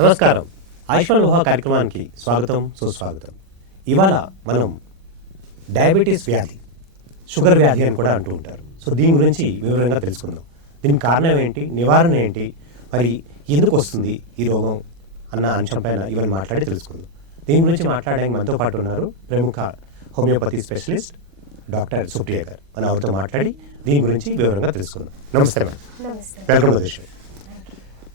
నమస్కారం. ఆయుష్మాన్ ఊహ కార్యక్రమానికి స్వాగతం, సుస్వాగతం. ఇవాళ మనం డయాబెటీస్ వ్యాధి, షుగర్ వ్యాధి అని కూడా అంటూ ఉంటారు. సో దీని గురించి వివరంగా తెలుసుకుందాం. దీనికి కారణం ఏంటి, నివారణ ఏంటి, మరి ఎందుకు వస్తుంది ఈ రోగం అన్న అంశంపైన ఇవాళ మాట్లాడి తెలుసుకుందాం. దీని గురించి మాట్లాడడానికి మనతో పాటు ఉన్నారు ప్రముఖ హోమియోపతి స్పెషలిస్ట్ డాక్టర్ సుప్రియ గారు. మనం ఆవిడతో మాట్లాడి దీని గురించి వివరంగా తెలుసుకుందాం. నమస్తే madam. Welcome to the show.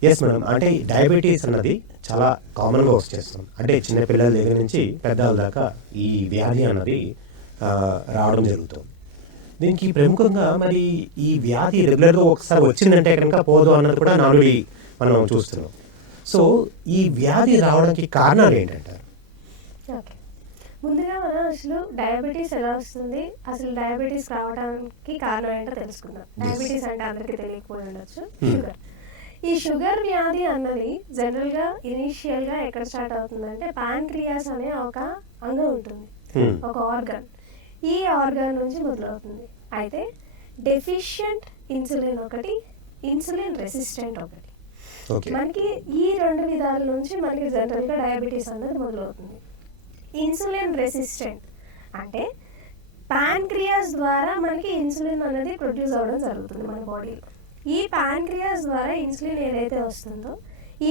Yes madam, అంటే డయాబెటీస్ అన్నది చాలా కామన్గా వచ్చేస్తుంది. అంటే చిన్నపిల్లల దగ్గర నుంచి పెద్దవాళ్ళ దాకా ఈ వ్యాధి అన్నది రావడం జరుగుతుంది. దీనికి ప్రముఖంగా మరి ఈ వ్యాధి రెగ్యులర్గా ఒకసారి వచ్చిందంటే కనుక పోదు అన్నది కూడా నానుడి మనం చూస్తున్నాం. సో ఈ వ్యాధి రావడానికి కారణాలు ఏంటంటారు? ఓకే, ముందుగా మనం అసలు డయాబెటీస్ ఎలా వస్తుంది, అసలు డయాబెటీస్ రావడానికి కారణం ఏంటో తెలుసుకుందాం. డయాబెటీస్ అంటే అందరికీ తెలియకపోయి ఉండొచ్చు. షుగర్, ఈ షుగర్ వ్యాధి అన్నది జనరల్గా ఇనీషియల్గా ఎక్కడ స్టార్ట్ అవుతుందంటే ప్యాంక్రియాస్ అనే ఒక అంగం ఉంటుంది, ఒక ఆర్గన్. ఈ ఆర్గన్ నుంచి మొదలవుతుంది. అయితే డెఫిషియంట్ ఇన్సులిన్ ఒకటి, ఇన్సులిన్ రెసిస్టెంట్ ఒకటి. మనకి ఈ రెండు విధాల నుంచి మనకి జనరల్గా డయాబెటీస్ అనేది మొదలవుతుంది. ఇన్సులిన్ రెసిస్టెంట్ అంటే ప్యాంక్రియాస్ ద్వారా మనకి ఇన్సులిన్ అనేది ప్రొడ్యూస్ అవ్వడం జరుగుతుంది మన బాడీలో. ఈ ప్యాంక్రియాస్ ద్వారా ఇన్సులిన్ ఏదైతే వస్తుందో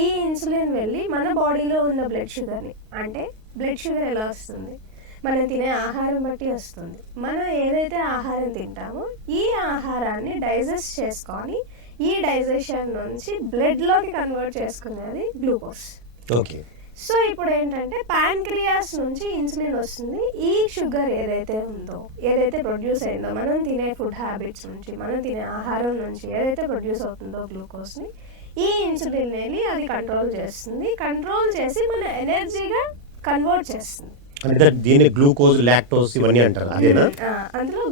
ఈ ఇన్సులిన్ వెళ్ళి మన బాడీలో ఉన్న బ్లడ్ షుగర్ని, అంటే బ్లడ్ షుగర్ ఎలా వస్తుంది, మనం తినే ఆహారం బట్టి వస్తుంది. మనం ఏదైతే ఆహారం తింటామో ఈ ఆహారాన్ని డైజెస్ట్ చేసుకొని ఈ డైజెషన్ నుంచి బ్లడ్లోకి కన్వర్ట్ చేసుకునేది గ్లూకోజ్. ఓకే. సో ఇప్పుడు ఏంటంటే ప్యాంక్రియాస్ నుంచి ఇన్సులిన్ వస్తుంది. ఈ షుగర్ ఏదైతే ఉందో, ఏదైతే ప్రొడ్యూస్ అయిందో మనం తినే ఫుడ్ హ్యాబిట్స్ నుంచి, మనం తినే ఆహారం నుంచి ఏదైతే ప్రొడ్యూస్ అవుతుందో గ్లూకోజ్ని, ఈ ఇన్సులిన్ వెళ్ళి అది కంట్రోల్ చేస్తుంది. కంట్రోల్ చేసి మన ఎనర్జీగా కన్వర్ట్ చేస్తుంది. దీన్ని గ్లూకోజ్, లాక్టోజ్ ఇవన్నీ అంటారు, అదేనా? అందులో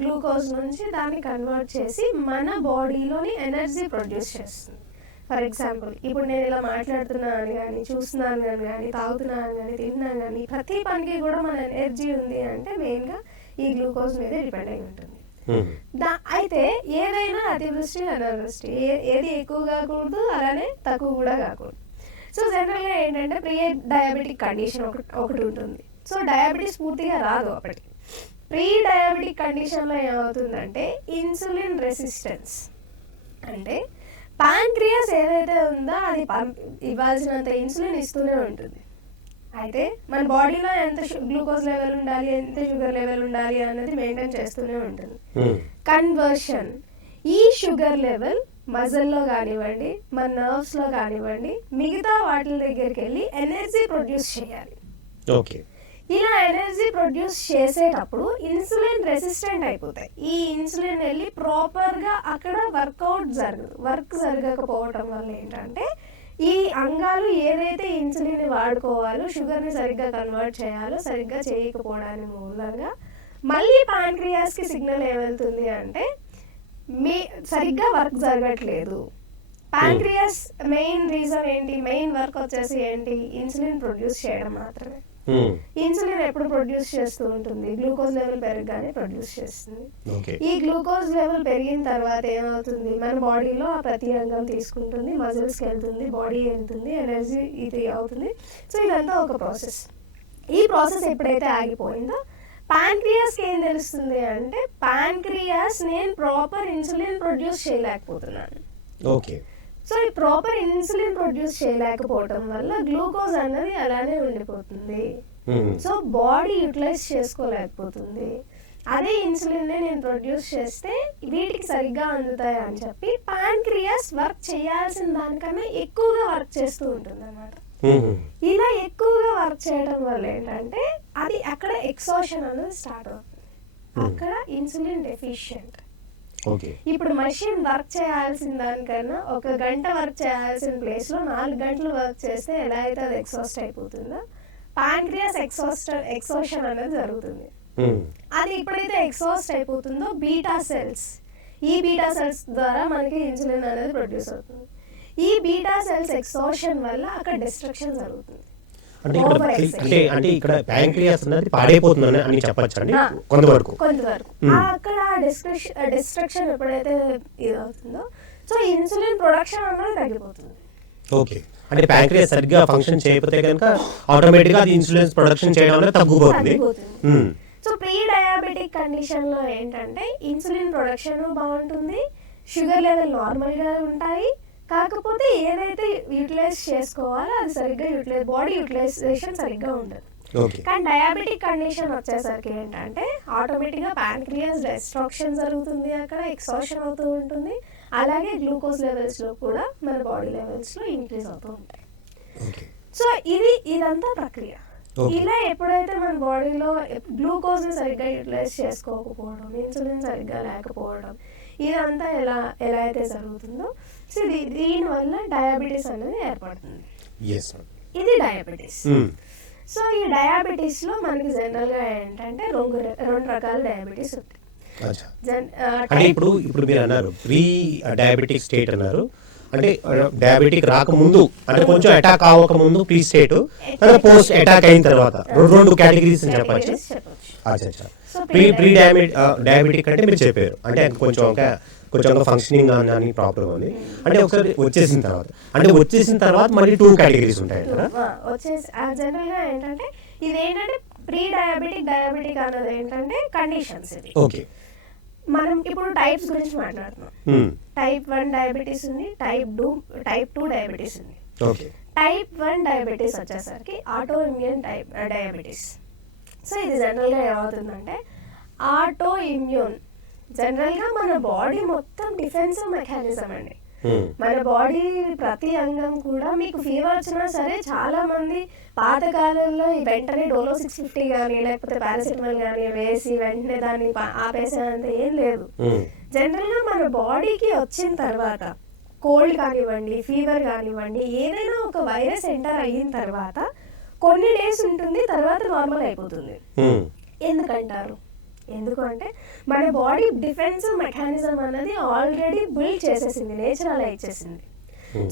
గ్లూకోజ్ నుంచి దాన్ని కన్వర్ట్ చేసి మన బాడీలోని ఎనర్జీ ప్రొడ్యూస్ చేస్తుంది. ఫర్ ఎగ్జాంపుల్, ఇప్పుడు నేను ఇలా మాట్లాడుతున్నాను కానీ, చూస్తున్నాను కానీ, తాగుతున్నాను కానీ, తింటున్నాను కానీ, ప్రతి పనికి కూడా మన ఎనర్జీ ఉంది అంటే మెయిన్గా ఈ గ్లూకోజ్ మీదే డిపెండ్ అయి ఉంటుంది. అయితే ఏదైనా అతివృష్టి అనావృష్టి, ఏది ఎక్కువ కాకూడదు, అలానే తక్కువ కూడా కాకూడదు. సో జనరల్గా ఏంటంటే ప్రీ డయాబెటిక్ కండిషన్ ఒకటి ఉంటుంది. సో డయాబెటీస్ పూర్తిగా రాదు అప్పటికి. ప్రీ డయాబెటిక్ కండిషన్లో ఏమవుతుందంటే ఇన్సులిన్ రెసిస్టెన్స్ అంటే ప్యాంక్రియాస్ ఏదైతే ఉందో అది ఇవ్వాల్సినంత ఇన్సులిన్ ఇస్తూనే ఉంటుంది. అయితే మన బాడీలో ఎంత గ్లూకోజ్ లెవెల్ ఉండాలి, ఎంత షుగర్ లెవెల్ ఉండాలి అన్నది మెయింటైన్ చేస్తూనే ఉంటుంది. కన్వర్షన్, ఈ షుగర్ లెవెల్ మజిల్లో కానివ్వండి, మన నర్వ్స్లో కానివ్వండి, మిగతా వాటి దగ్గరికి వెళ్ళి ఎనర్జీ ప్రొడ్యూస్ చేయాలి. ఓకే. ఇలా ఎనర్జీ ప్రొడ్యూస్ చేసేటప్పుడు ఇన్సులిన్ రెసిస్టెంట్ అయిపోతాయి. ఈ ఇన్సులిన్ వెళ్ళి ప్రాపర్గా అక్కడ వర్క్ జరగకపోవటం వల్ల ఏంటంటే ఈ అంగాలు ఏదైతే ఇన్సులిన్ వాడుకోవాలో, షుగర్ని సరిగ్గా కన్వర్ట్ చేయాలో సరిగ్గా చేయకపోవడానికి మూలంగా మళ్ళీ ప్యాంక్రియాస్కి సిగ్నల్ ఏమవుతుంది అంటే సరిగ్గా వర్క్ జరగట్లేదు. ప్యాంక్రియాస్ మెయిన్ రీజన్ ఏంటి, మెయిన్ వర్క్ వచ్చేసి ఏంటి, ఇన్సులిన్ ప్రొడ్యూస్ చేయడం మాత్రమే. ఇన్సులిన్ ఎప్పుడు ప్రొడ్యూస్ చేస్తూ ఉంటుంది, గ్లూకోజ్ లెవెల్ పెరగగానే ప్రొడ్యూస్ చేస్తుంది. ఈ గ్లూకోజ్ లెవెల్ పెరిగిన తర్వాత ఏమవుతుంది, మన బాడీలో ఆ ప్రతి అంగం తీసుకుంటుంది, మజిల్స్కి వెళ్తుంది, బాడీ వెళ్తుంది, ఎనర్జీ ఇది అవుతుంది. సో ఇదంతా ఒక ప్రాసెస్. ఈ ప్రాసెస్ ఎప్పుడైతే ఆగిపోయిందో ప్యాంక్రియాస్కి ఏం తెలుస్తుంది అంటే ప్యాంక్రియాస్ నేను ప్రాపర్ ఇన్సులిన్ ప్రొడ్యూస్ చేయలేకపోతున్నాను. ఓకే. సో ఈ ప్రాపర్ ఇన్సులిన్ ప్రొడ్యూస్ చేయలేకపోవటం వల్ల గ్లూకోజ్ అన్నది అలానే ఉండిపోతుంది. సో బాడీ యూటిలైజ్ చేసుకోలేకపోతుంది. అదే ఇన్సులిన్ నేను ప్రొడ్యూస్ చేస్తే వీటికి సరిగ్గా అందుతాయి అని చెప్పి ప్యాంక్రియాస్ వర్క్ చేయాల్సిన దానికన్నా ఎక్కువగా వర్క్ చేస్తూ ఉంటుంది అన్నమాట. ఇలా ఎక్కువగా వర్క్ చేయడం వల్ల ఏంటంటే అది అక్కడ ఎక్సాషన్ అనేది స్టార్ట్ అవుతుంది. అక్కడ ఇన్సులిన్ డెఫిషియంట్. ఇప్పుడు మెషిన్ వర్క్ చేయాల్సిన దానికన్నా 1 గంట వర్క్ చేయాల్సిన ప్లేస్లో 4 గంటలు వర్క్ చేస్తే ఎలా అయితే అది ఎక్సాస్ట్ అయిపోతుందో ప్యాంక్రియాస్ ఎక్సాషన్ అనేది జరుగుతుంది. అది ఎప్పుడైతే ఎక్సాస్ట్ అయిపోతుందో ఈ బీటా సెల్స్ ద్వారా మనకి ఇన్సులిన్ అనేది ప్రొడ్యూస్ అవుతుంది. ఈ బీటా సెల్స్ ఎక్సాషన్ వల్ల అక్కడ డిస్ట్రక్షన్ జరుగుతుంది. అంటే ఇక్కడ ప్యాంక్రియాస్ అనేది పాడైపోతుందని అని చెప్పొచ్చు అండి కొంతవరకు. అక్కడ డిస్ట్రక్షన్ ఎప్పుడైతే ఇది అవుతుందో సో ఇన్సులిన్ ప్రొడక్షన్ అనేది తగ్గిపోతుంది. ఓకే, అంటే ప్యాంక్రియాస్ సరిగ్గా ఫంక్షన్ చేయకపోతే కనుక ఆటోమేటిక్గా అది ఇన్సులిన్ ప్రొడక్షన్ చేయడం అనేది తగ్గిపోతుంది. సో ప్రీ డయాబెటిక్ కండిషన్లో ఏంటంటే ఇన్సులిన్ ప్రొడక్షన్ బాగుంటుంది, షుగర్ లెవెల్ నార్మల్గా ఉంటాయి, కాకపోతే ఏదైతే యూటిలైజ్ చేసుకోవాలో అది సరిగ్గా బాడీ యూటిలైజేషన్ సరిగ్గా ఉండదు. కానీ డయాబెటిక్ కండిషన్ వచ్చేసరికి ఏంటంటే ఆటోమేటిక్గా ప్యాంక్రియాస్ డిస్ట్రక్షన్ జరుగుతుంది, అక్కడ ఎక్సాషన్ అవుతూ ఉంటుంది, అలాగే గ్లూకోజ్ లెవెల్స్లో కూడా మన బాడీ లెవెల్స్లో ఇంక్రీజ్ అవుతూ ఉంటాయి. సో ఇదంతా ప్రక్రియ. ఇలా ఎప్పుడైతే మన బాడీలో గ్లూకోజ్ని సరిగ్గా యూటిలైజ్ చేసుకోకపోవడం, ఇన్సులిన్ సరిగ్గా లేకపోవడం, ఇదంతా ఎలా అయితే జరుగుతుందో సో దీనివల్ల డయాబెటీస్ అనేది ఏర్పడుతుంది. ఇది డయాబెటీస్. సో ఈ డయాబెటీస్లో మనకి జనరల్గా ఏంటంటే రెండు రకాల డయాబెటీస్ ఉంటాయి. అంటే ఇప్పుడు మీరు అన్నారు ప్రీ డయాబెటిక్ స్టేట్ అన్నారు, అంటే డయాబెటిక్ రాకముందు అంటే కొంచెం అటాక్ అవ్వకముందు ప్రీ స్టేట్, తర్వాత పోస్ట్ అటాక్ అయిన తర్వాత రెండు కేటగిరీస్ అని చెప్పచ్చు. ప్రీ డయాబెటిక్ అంటే మీరు చెప్పారు అంటే కొంచెం ఫంక్షనింగ్ అని ప్రాబ్లం ఉంది, అంటే ఒకసారి వచ్చేసిన తర్వాత మళ్ళీ 2 కేటగిరీస్ ఉంటాయి కదా. జనరల్గా ఏంటంటే ఇదేంటంటే ప్రీ డయాబెటిక్ అన్నది ఏంటంటే కండిషన్స్. ఇది ఓకే, మనం ఇప్పుడు టైప్స్ గురించి మాట్లాడుతున్నాం. టైప్ 1 డయాబెటీస్ ఉంది, టైప్ 2 డయాబెటీస్ ఉంది. టైప్ 1 డయాబెటీస్ వచ్చేసరికి ఆటో ఇమ్యూన్ డయాబెటీస్. సో ఇది జనరల్గా ఏమవుతుందంటే ఆటో ఇమ్యూన్ జనరల్గా మన బాడీ మొత్తం డిఫెన్సివ్ మెకానిజం అండి. మన బాడీ ప్రతి అంగం కూడా మీకు ఫీవర్ వచ్చినా సరే చాలా మంది పాతకాలంలో వెంటనే డోలో 650 కానీ లేకపోతే పారాసిటమాల్ కానీ వేసి వెంటనే దాన్ని ఆపేసేంత ఏం లేదు. జనరల్గా మన బాడీకి వచ్చిన తర్వాత కోల్డ్ కానివ్వండి, ఫీవర్ కానివ్వండి, ఏదైనా ఒక వైరస్ ఎంటర్ అయిన తర్వాత కొన్ని డేస్ ఉంటుంది, తర్వాత నార్మల్ అయిపోతుంది. ఎందుకంటారు? ఎందుకంటే మన బాడీ డిఫెన్సివ్ మెకానిజం అనేది ఆల్రెడీ బిల్డ్ చేసేసింది, నేచురలైజ్ చేసింది.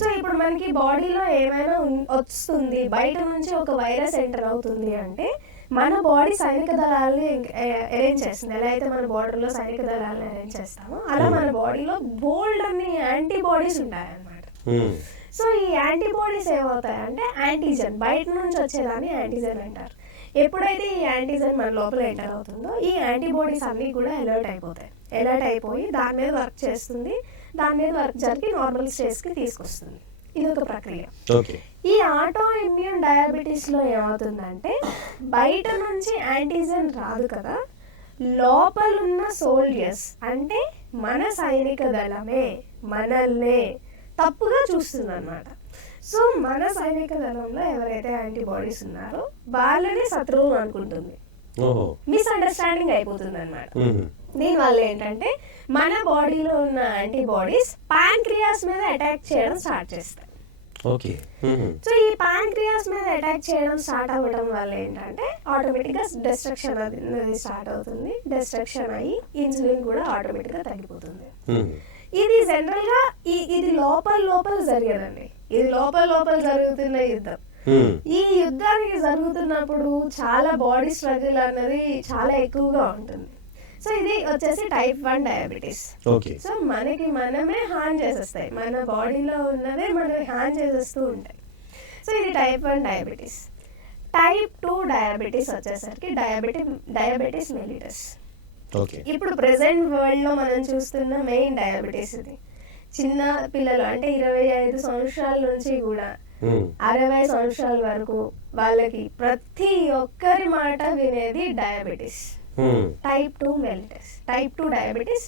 సో ఇప్పుడు మనకి బాడీలో ఏమైనా వస్తుంది, బయట నుంచి ఒక వైరస్ ఎంటర్ అవుతుంది అంటే మన బాడీ సైనిక దళాలని అరేంజ్ చేస్తుంది. ఎలా అయితే మన బాడీలో సైనిక దళాలను అరేంజ్ చేస్తామో అలా మన బాడీలో బోల్డ్ అన్ని యాంటీబాడీస్ ఉంటాయన్నమాట. సో ఈ యాంటీబాడీస్ ఏమవుతాయంటే యాంటీజెన్, బయట నుంచి వచ్చేదాన్ని యాంటీజెన్ అంటారు. ఎప్పుడైతే ఈ యాంటీజెన్ మన లోపల ఎంటర్ అవుతుందో ఈ యాంటీబాడీస్ అన్నీ కూడా అలర్ట్ అయిపోయి దాని మీద వర్క్ చేస్తుంది, దాని మీద వర్క్ జరిగి నార్మల్ స్టేజ్కి తీసుకొస్తుంది. ఇది ఒక ప్రక్రియ. ఈ ఆటో ఇమ్యూన్ డయాబెటీస్లో ఏమవుతుందంటే బయట నుంచి యాంటీజెన్ రాదు కదా, లోపలున్న సోల్జర్స్ అంటే మన సైనిక దళమే మనల్నే తప్పుగా చూస్తుంది అన్నమాట. సో మన సైనిక దళంలో ఎవరైతే యాంటీబాడీస్ ఉన్నారో వాళ్ళని శత్రువు అనుకుంటుంది, మిస్అండర్స్టాండింగ్ అయిపోతుంది అన్నమాట. దీనివల్ల ఏంటంటే మన బాడీలో ఉన్న యాంటీబాడీస్ ప్యాంక్రియాస్ మీద అటాక్ చేయడం స్టార్ట్ చేస్తాయి. సో ఈ ప్యాంక్రియాస్ మీద అటాక్ చేయడం స్టార్ట్ అవ్వడం వల్ల ఏంటంటే ఆటోమేటిక్గా డిస్ట్రక్షన్ అనేది స్టార్ట్ అవుతుంది. డిస్ట్రక్షన్ అయ్యి ఇన్సులిన్ కూడా ఆటోమేటిక్గా తగ్గిపోతుంది. ఇది జనరల్గా ఇది లోపల జరిగేదండి. ఇది లోపల జరుగుతున్న యుద్ధం. ఈ యుద్ధానికి జరుగుతున్నప్పుడు చాలా బాడీ స్ట్రగుల్ అన్నది చాలా ఎక్కువగా ఉంటుంది. సో ఇది వచ్చేసి టైప్ 1 డయాబెటీస్. సో మనకి మనమే హార్మ్ చేసేస్తాయి, మన బాడీలో ఉన్నదే మనకి హార్మ్ చేసేస్తూ ఉంటాయి. సో ఇది టైప్ 1 డయాబెటీస్. టైప్ 2 డయాబెటీస్ వచ్చేసరికి డయాబెటీస్ మెలిటస్. ఇప్పుడు ప్రెసెంట్ వరల్డ్ లో మనం చూస్తున్న మెయిన్ డయాబెటీస్ ఇది. చిన్న పిల్లలు అంటే 25 సంవత్సరాల నుంచి కూడా 60 సంవత్సరాల వరకు వాళ్ళకి ప్రతి ఒక్కరి మాట వినేది diabetes. Type 2 mellitus, type 2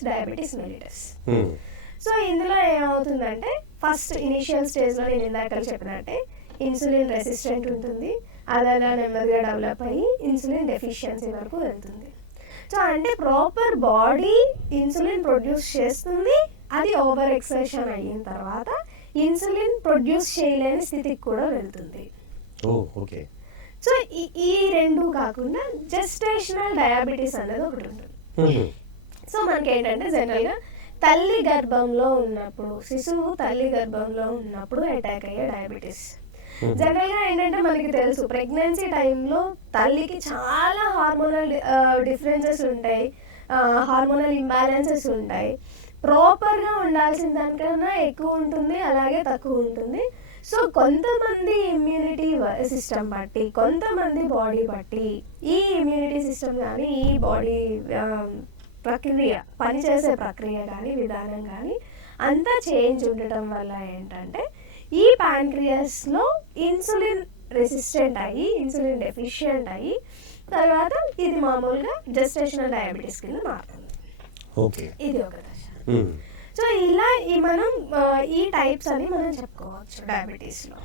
diabetes mellitus. So ఇందులో ఏమవుతుందంటే ఫస్ట్ ఇనిషియల్ స్టేజ్ లో నేను ఇందాక చెప్పినట్టే ఇన్సులిన్ రెసిస్టెంట్ ఉంటుంది, అది అలా నెమ్మదిగా డెవలప్ అయ్యి ఇన్సులిన్ డెఫిషియన్సీ వరకు వెళ్తుంది. సో అంటే ప్రాపర్ బాడీ ఇన్సులిన్ ప్రొడ్యూస్ చేస్తుంది, అది ఓవర్ ఎక్సర్షన్ అయిన తర్వాత ఇన్సులిన్ ప్రొడ్యూస్ చేయలేని స్థితికి కూడా వెళ్తుంది. సో ఈ రెండు కాకుండా జెస్టేషనల్ డయాబెటీస్ అనేది ఒకటి ఉంటుంది. సో మనకి ఏంటంటే జనరల్గా తల్లి గర్భంలో ఉన్నప్పుడు, శిశువు తల్లి గర్భంలో ఉన్నప్పుడు అటాక్ అయ్యే డయాబెటీస్. జనరల్గా ఏంటంటే మనకి తెలుసు ప్రెగ్నెన్సీ టైంలో తల్లికి చాలా హార్మోనల్ డిఫరెన్సెస్ ఉంటాయి, హార్మోనల్ ఇంబ్యాలెన్సెస్ ఉంటాయి. ప్రాపర్గా ఉండాల్సిన దానికన్నా ఎక్కువ ఉంటుంది, అలాగే తక్కువ ఉంటుంది. సో కొంతమంది ఇమ్యూనిటీ సిస్టమ్ బట్టి, కొంతమంది బాడీ బట్టి ఈ ఇమ్యూనిటీ సిస్టమ్ కానీ ఈ బాడీ ప్రక్రియ, పనిచేసే ప్రక్రియ కానీ విధానం కానీ అంతా చేంజ్ ఉండటం వల్ల ఏంటంటే ఈ ప్యాంక్రియాస్లో ఇన్సులిన్ రెసిస్టెంట్ అయ్యి, ఇన్సులిన్ డెఫిషియెంట్ అయ్యి తర్వాత ఇది మామూలుగా జెస్టేషనల్ డయాబెటీస్ కింద మారుతుంది. ఓకే, ఇది ఒక దశ. సో ఇలా మనం ఈ టైప్స్ అని మనం చెప్పుకోవచ్చు డయాబెటీస్లో.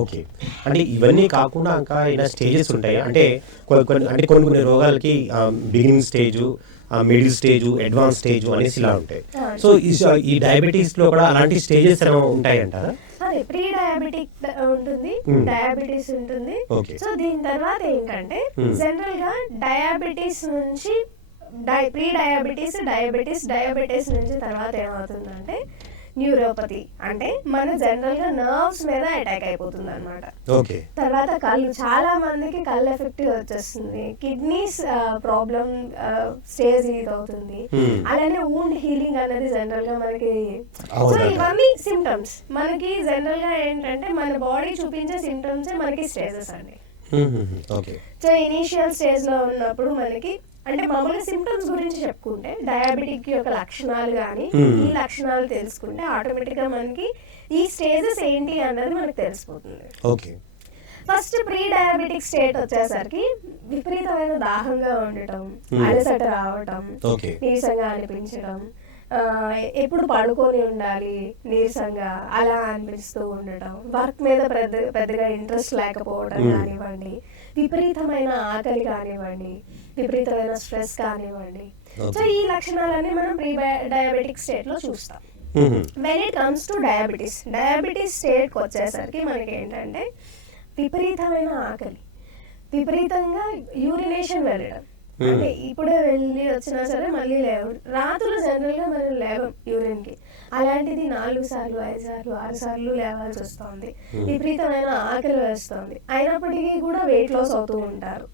ఓకే, అంటే ఇవన్నీ కాకుండా ఇంకా ఏదైనా స్టేజెస్ ఉంటాయి అంటే కొన్ని రోగాలకి beginning stage, middle stage, advance stage అనేసి ఇలా ఉంటాయి. సో ఈ డయాబెటీస్లో కూడా అలాంటి స్టేజెస్ ఉంటాయి అంటారా? అదే ప్రీ డయాబెటిక్ ఉంటుంది, డయాబెటీస్ ఉంటుంది. సో దీని తర్వాత ఏంటంటే జనరల్ గా డయాబెటీస్ నుంచి ప్రీ డయాబెటీస్, డయాబెటీస్ నుంచి తర్వాత ఏమవుతుందంటే న్యూరోపతి, అంటే మన జనరల్ గా నర్వ్స్ మీద అటాక్ అయిపోతుంది అనమాట. తర్వాత కళ్ళు, చాలా మందికి కళ్ళు ఎఫెక్ట్ వచ్చేస్తుంది, కిడ్నీస్ ప్రాబ్లం స్టేజ్ ఇది అవుతుంది. అలానే వూండ్ హీలింగ్ అనేది జనరల్ గా మనకి. సో ఇవన్నీ సిమ్టమ్స్ మనకి జనరల్ గా ఏంటంటే మన బాడీ చూపించే సిమ్టమ్స్ మనకి స్టేజెస్ అండి. సో ఇనీషియల్ స్టేజ్ లో ఉన్నప్పుడు మనకి అంటే మామూలుగా సిమ్టమ్స్ గురించి చెప్పుకుంటే డయాబెటిక్ యొక్క లక్షణాలు కానీ ఈ లక్షణాలు తెలుసుకుంటే ఆటోమేటిక్ గా మనకి ఈ స్టేజెస్ ఏంటి అన్నది మనకు తెలిసిపోతుంది. ఫస్ట్ ప్రీ డయాబెటిక్ స్టేట్ వచ్చేసరికి విపరీతమైన దాహంగా ఉండటం, అలసట రావటం, నీరసంగా అనిపించడం, ఎప్పుడు పడుకొని ఉండాలి నీరసంగా అలా అనిపిస్తూ ఉండటం, వర్క్ మీద పెద్దగా ఇంట్రెస్ట్ లేకపోవడం కానివ్వండి, విపరీతమైన ఆకలి కానివ్వండి, విపరీతమైన స్ట్రెస్ కానివ్వండి. సో ఈ లక్షణాలన్నీ మనం ప్రీ డయాబెటిక్ స్టేట్ లో చూస్తాం. When it comes to diabetes స్టేట్కి వచ్చేసరికి మనకి ఏంటంటే విపరీతమైన ఆకలి, విపరీతంగా యూరినేషన్ వెళ్ళడం, అంటే ఇప్పుడే వెళ్ళి వచ్చినా సరే మళ్ళీ లేవు, రాత్రులు జనరల్ గా మనం లేవం యూరిన్ కి, అలాంటిది 4 సార్లు 5 సార్లు 6 సార్లు లేవాల్సి వస్తుంది. విపరీతమైన ఆకలి వేస్తుంది, అయినప్పటికీ కూడా వెయిట్ లాస్ అవుతూ ఉంటారు.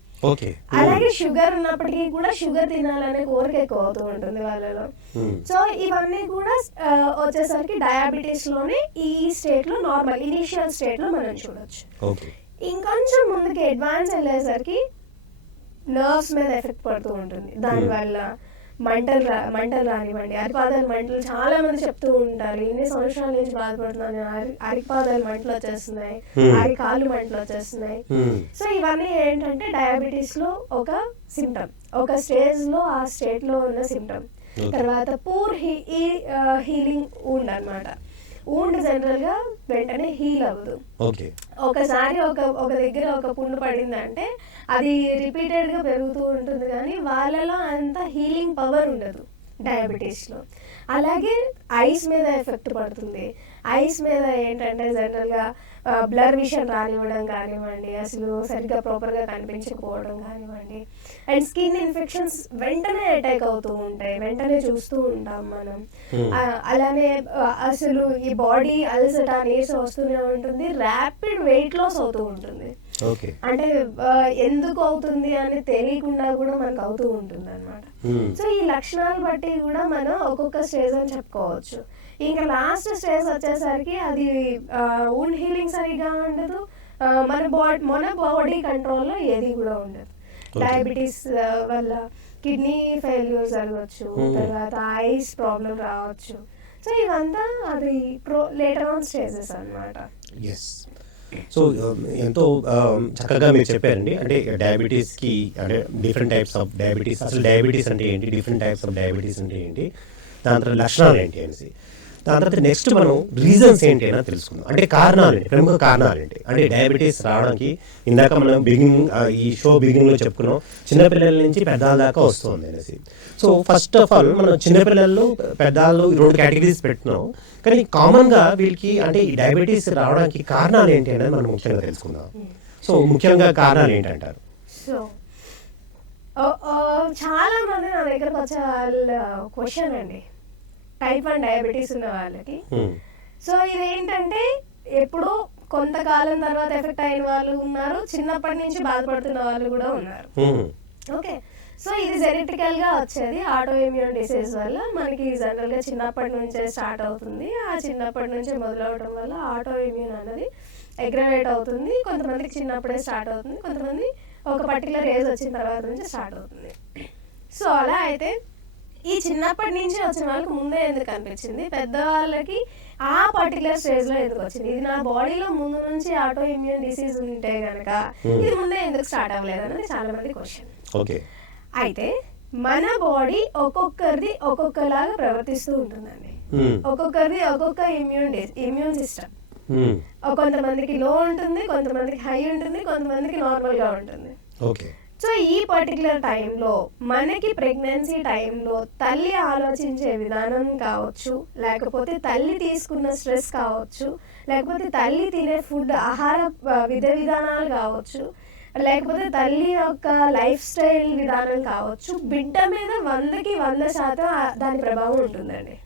అలాగే షుగర్ ఉన్నప్పటికీ కూడా షుగర్ తినాలనే కోరిక ఎక్కువ అవుతూ ఉంటుంది వాళ్ళలో. సో ఇవన్నీ కూడా వచ్చేసరికి డయాబెటీస్ లోనే ఈ స్టేట్ లో నార్మల్ ఇనీషియల్ స్టేట్ లో మనం చూడొచ్చు. ఇంకొంచెం ముందుకి అడ్వాన్స్ వెళ్ళేసరికి నర్వ్స్ మీద ఎఫెక్ట్ పడుతూ ఉంటుంది, దానివల్ల మంటలు రానివ్వండి, అరిపాదాలు మంటలు, చాలా మంది చెప్తూ ఉంటారు ఇన్ని సంవత్సరాల నుంచి బాధపడుతున్నాను, అరిపాదాలు మంటలు వచ్చేస్తున్నాయి, అరికాలు మంటలు వచ్చేస్తున్నాయి. సో ఇవన్నీ ఏంటంటే డయాబెటీస్ లో ఒక సిమ్టమ్, ఒక స్టేజ్ లో ఆ స్టేట్ లో ఉన్న సిమ్టమ్. తర్వాత పూర్ హీలింగ్ వూండ్ అన్నమాట. వూండ్ జనరల్ గా వెంటనే హీల్ అవ్వదు. ఒకసారి ఒక దగ్గర ఒక పుండు పడిందంటే అది రిపీటెడ్ గా పెరుగుతూ ఉంటుంది, కానీ వాళ్ళలో అంత హీలింగ్ పవర్ ఉండదు డయాబెటీస్ లో. అలాగే ఐస్ మీద ఎఫెక్ట్ పడుతుంది. ఐస్ మీద ఏంటంటే జనరల్ గా బ్లర్ విషన్ రానివ్వడం కానివ్వండి, అసలు సరిగ్గా ప్రాపర్ గా కనిపించకపోవడం కానివ్వండి, అండ్ స్కిన్ ఇన్ఫెక్షన్స్ వెంటనే అటాక్ అవుతూ ఉంటాయి, వెంటనే చూస్తూ ఉంటాం మనం. అలానే అసలు ఈ బాడీ అలసట నీరసం వస్తూనే ఉంటుంది, ర్యాపిడ్ వెయిట్ లాస్ అవుతూ ఉంటుంది. అంటే ఎందుకు అవుతుంది అని తెలియకుండా కూడా మనకు అవుతూ ఉంటుంది అనమాట. సో ఈ లక్షణాలు బట్టి కూడా మనం ఒక్కొక్క స్టేజ్ అని చెప్పుకోవచ్చు. ఇంకా లాస్ట్ స్టేజ్ వచ్చేసరికి అది వూండ్ హీలింగ్ సరిగా ఉండదు, మన బాడీ కంట్రోల్లో ఏది కూడా ఉండదు. డయాబెటీస్ వల్ల కిడ్నీ ఫెయిల్యూర్ జరగవచ్చు, తర్వాత ఐస్ ప్రాబ్లం రావచ్చు. సో ఇవంతా అది లేటర్ ఆన్ స్టేజెస్ అన్నమాట. సో ఎంతో చక్కగా మీరు చెప్పారండి. అంటే డయాబెటీస్కి అంటే డిఫరెంట్ టైప్స్ ఆఫ్ డయాబెటీస్, అసలు డయాబెటీస్ అంటే ఏంటి, డిఫరెంట్ టైప్స్ ఆఫ్ డయాబెటీస్ అంటే ఏంటి, దాని తర్వాత లక్షణాలు ఏంటి అనేసి, దాని తర్వాత నెక్స్ట్ మనం రీజన్స్ ఏంటి అయినా తెలుసుకుందాం. అంటే కారణాలు ఏంటి, ప్రముఖ కారణాలు ఏంటి. అంటే డయాబెటీస్ రావడానికి ఇందాక మనం ఈ షో బిగినింగ్లో చెప్పుకున్నాం చిన్నపిల్లల నుంచి పెద్దల దాకా వస్తుంది అనేసి. సో ఫస్ట్ ఆఫ్ ఆల్ మనం చిన్నపిల్లలు పెద్దలు 2 కేటగిరీస్ పెట్టినాం, కానీ కామన్గా వీళ్ళకి అంటే ఈ డయాబెటీస్ రావడానికి కారణాలు ఏంటి అనేది మనం ముఖ్యంగా తెలుసుకుందాం. సో ముఖ్యంగా కారణాలు ఏంటంటారు? సో చాలా మంది నా దగ్గరకు వచ్చే వాళ్ళ క్వశ్చన్ అండి, టైప్ 1 డయాబెటీస్ ఉన్న వాళ్ళకి. సో ఇదేంటంటే ఎప్పుడో కొంతకాలం తర్వాత ఎఫెక్ట్ అయిన వాళ్ళు ఉన్నారు, చిన్నప్పటి నుంచి బాధపడుతున్న వాళ్ళు కూడా ఉన్నారు. ఓకే, సో ఇది జెనెటికల్గా వచ్చేది ఆటో ఇమ్యూన్ డిసీజ్ వల్ల. మనకి జనరల్గా చిన్నప్పటి నుంచే స్టార్ట్ అవుతుంది. ఆ చిన్నప్పటి నుంచే మొదలవడం వల్ల ఆటో ఇమ్యూన్ అన్నది అగ్రవేట్ అవుతుంది. కొంతమందికి చిన్నప్పుడే స్టార్ట్ అవుతుంది, కొంతమంది ఒక పర్టికులర్ ఏజ్ వచ్చిన తర్వాత నుంచి స్టార్ట్ అవుతుంది. సో అలా అయితే ఈ చిన్నప్పటి నుంచి వచ్చిన వాళ్ళకి ముందే ఎందుకు అనిపించింది, పెద్దవాళ్ళకి ఆ పర్టికులర్ స్టేజ్లో ఎందుకు వచ్చింది, ఇది నా బాడీలో ముందు నుంచి ఆటో ఇమ్యూన్ డిసీజ్ ఉంటే కనుక ఇది ముందే ఎందుకు స్టార్ట్ అవ్వలేదు అనేది చాలా మంది క్వశ్చన్. ఓకే, అయితే మన బాడీ ఒక్కొక్కరిది ఒక్కొక్కలాగా ప్రవర్తిస్తూ ఉంటుందండి. ఒక్కొక్కరిది ఒక్కొక్క ఇమ్యూన్ సిస్టమ్. కొంతమందికి లో ఉంటుంది, కొంతమందికి హై ఉంటుంది, కొంతమందికి నార్మల్గా ఉంటుంది. ఓకే. సో ఈ పర్టికులర్ టైంలో మనకి ప్రెగ్నెన్సీ టైంలో తల్లి ఆలోచించే విధానం కావచ్చు, లేకపోతే తల్లి తీసుకున్న స్ట్రెస్ కావచ్చు, లేకపోతే తల్లి తినే ఫుడ్ ఆహార విధానాలు కావచ్చు, లేకపోతే తల్లి యొక్క లైఫ్ స్టైల్ విధానం కావచ్చు, బిడ్డ మీద 100% దాని ప్రభావం ఉంటుందండి.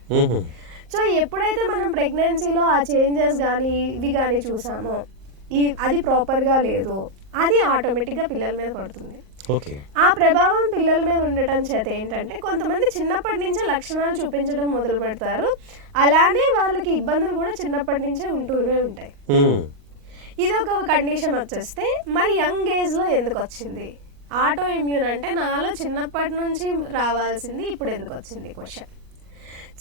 సో ఎప్పుడైతే మనం ప్రెగ్నెన్సీలో ఆ చేంజెస్ కానీ ఇవి కానీ చూసామో, అది ప్రాపర్గా లేదు, అది ఆటోమేటిక్గా పిల్లల మీద పడుతుంది. ఆ ప్రభావం పిల్లల మీద ఉండటం చేత ఏంటంటే కొంతమంది చిన్నప్పటి నుంచే లక్షణాలు చూపించడం మొదలు పెడతారు. అలానే వాళ్ళకి ఇబ్బందులు కూడా చిన్నప్పటి నుంచే ఉంటూనే ఉంటాయి. ఇది ఒక కండిషన్ వచ్చేస్తే మరి యంగ్ ఏజ్ లో ఎందుకు వచ్చింది ఆటో ఇమ్యూన్ అంటే, నాలో చిన్నప్పటి నుంచి రావాల్సింది ఇప్పుడు ఎందుకు వచ్చింది క్వశ్చన్.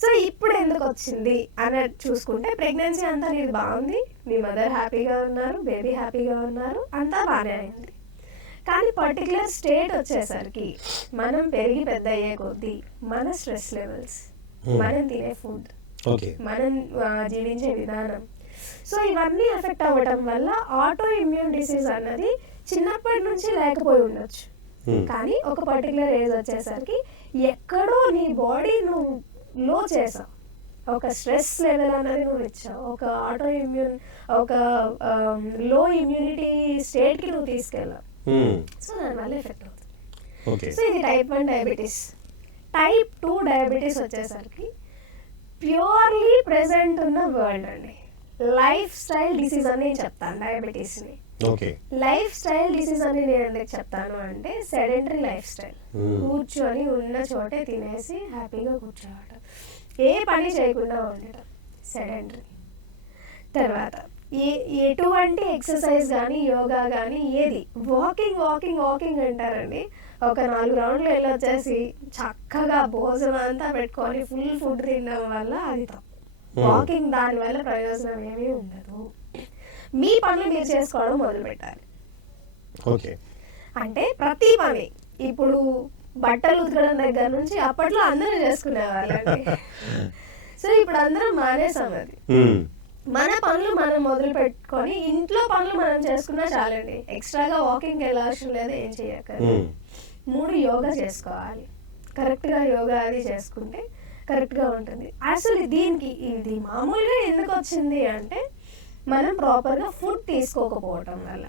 సో ఇప్పుడు ఎందుకు వచ్చింది అని చూసుకుంటే, ప్రెగ్నెన్సీ అంతా నీది బాగుంది, మీ మదర్ హ్యాపీగా ఉన్నారు, బేబీ హ్యాపీగా ఉన్నారు, అంతా బాగానే అయింది. కానీ పర్టికులర్ స్టేట్ వచ్చేసరికి మనం పెరిగి పెద్ద అయ్యే కొద్దీ మన స్ట్రెస్ లెవెల్స్, మనం తినే ఫుడ్, మనం జీవించే విధానం, సో ఇవన్నీ ఎఫెక్ట్ అవ్వడం వల్ల ఆటో ఇమ్యూన్ డిసీజ్ అన్నది చిన్నప్పటి నుంచి లేకపోయి ఉండొచ్చు. కానీ ఒక పర్టికులర్ ఏజ్ వచ్చేసరికి ఎక్కడో నీ బాడీ నువ్వు లో చేసావు, ఒక స్ట్రెస్ లెవెల్ అనేది నువ్వు ఇచ్చావు, ఒక ఆటో ఇమ్యూన్, ఒక లో ఇమ్యూనిటీ స్టేట్కి నువ్వు తీసుకెళ్ళావు. సో దానివల్ల ఎఫెక్ట్ అవుతుంది. సో ఇది టైప్ 1 డయాబెటీస్. టైప్ 2 డయాబెటీస్ వచ్చేసరికి ప్యూర్లీ ప్రెసెంట్ ఉన్న వరల్డ్ అండి. లైఫ్ స్టైల్ డిసీజ్ అని నేను చెప్తాను డయాబెటీస్ని. లైఫ్ స్టైల్ డిసీజ్ అని నేను ఎందుకు చెప్తాను అంటే, సెడెంటరీ లైఫ్ స్టైల్, కూర్చొని ఉన్న చోటే తినేసి హ్యాపీగా కూర్చోవడం, ఏ పని చేయకుండా ఉండటం సెడెంటరీ. తర్వాత ఎటువంటి ఎక్సర్సైజ్ కానీ యోగా కానీ ఏది, వాకింగ్ అంటారండి. ఒక 4 రౌండ్లు వెళ్ళి వచ్చేసి చక్కగా భోజనం అంతా పెట్టుకొని ఫుల్ ఫుడ్ తినడం వల్ల అది తప్పు. వాకింగ్ దానివల్ల ప్రయోజనం ఏమీ ఉండదు. మీ పనులు మీరు చేసుకోవడం మొదలు పెట్టాలి. అంటే ప్రతి పని, ఇప్పుడు బట్టలు ఉతకడం దగ్గర నుంచి అప్పట్లో అందరూ చేసుకునేవాళ్ళండి. సో ఇప్పుడు అందరం మానేసాం అది. మన పనులు మనం మొదలు పెట్టుకొని ఇంట్లో పనులు మనం చేసుకున్నా చాలండి. ఎక్స్ట్రాగా వాకింగ్కి వెళ్ళాల్సిన లేదు, ఏం చేయక్కర్లేదు. 3 యోగా చేసుకోవాలి. కరెక్ట్గా యోగా అది చేసుకుంటే కరెక్ట్గా ఉంటుంది. అసలు దీనికి ఇది మామూలుగా ఎందుకు వచ్చింది అంటే, మనం ప్రాపర్గా ఫుడ్ తీసుకోకపోవటం వల్ల.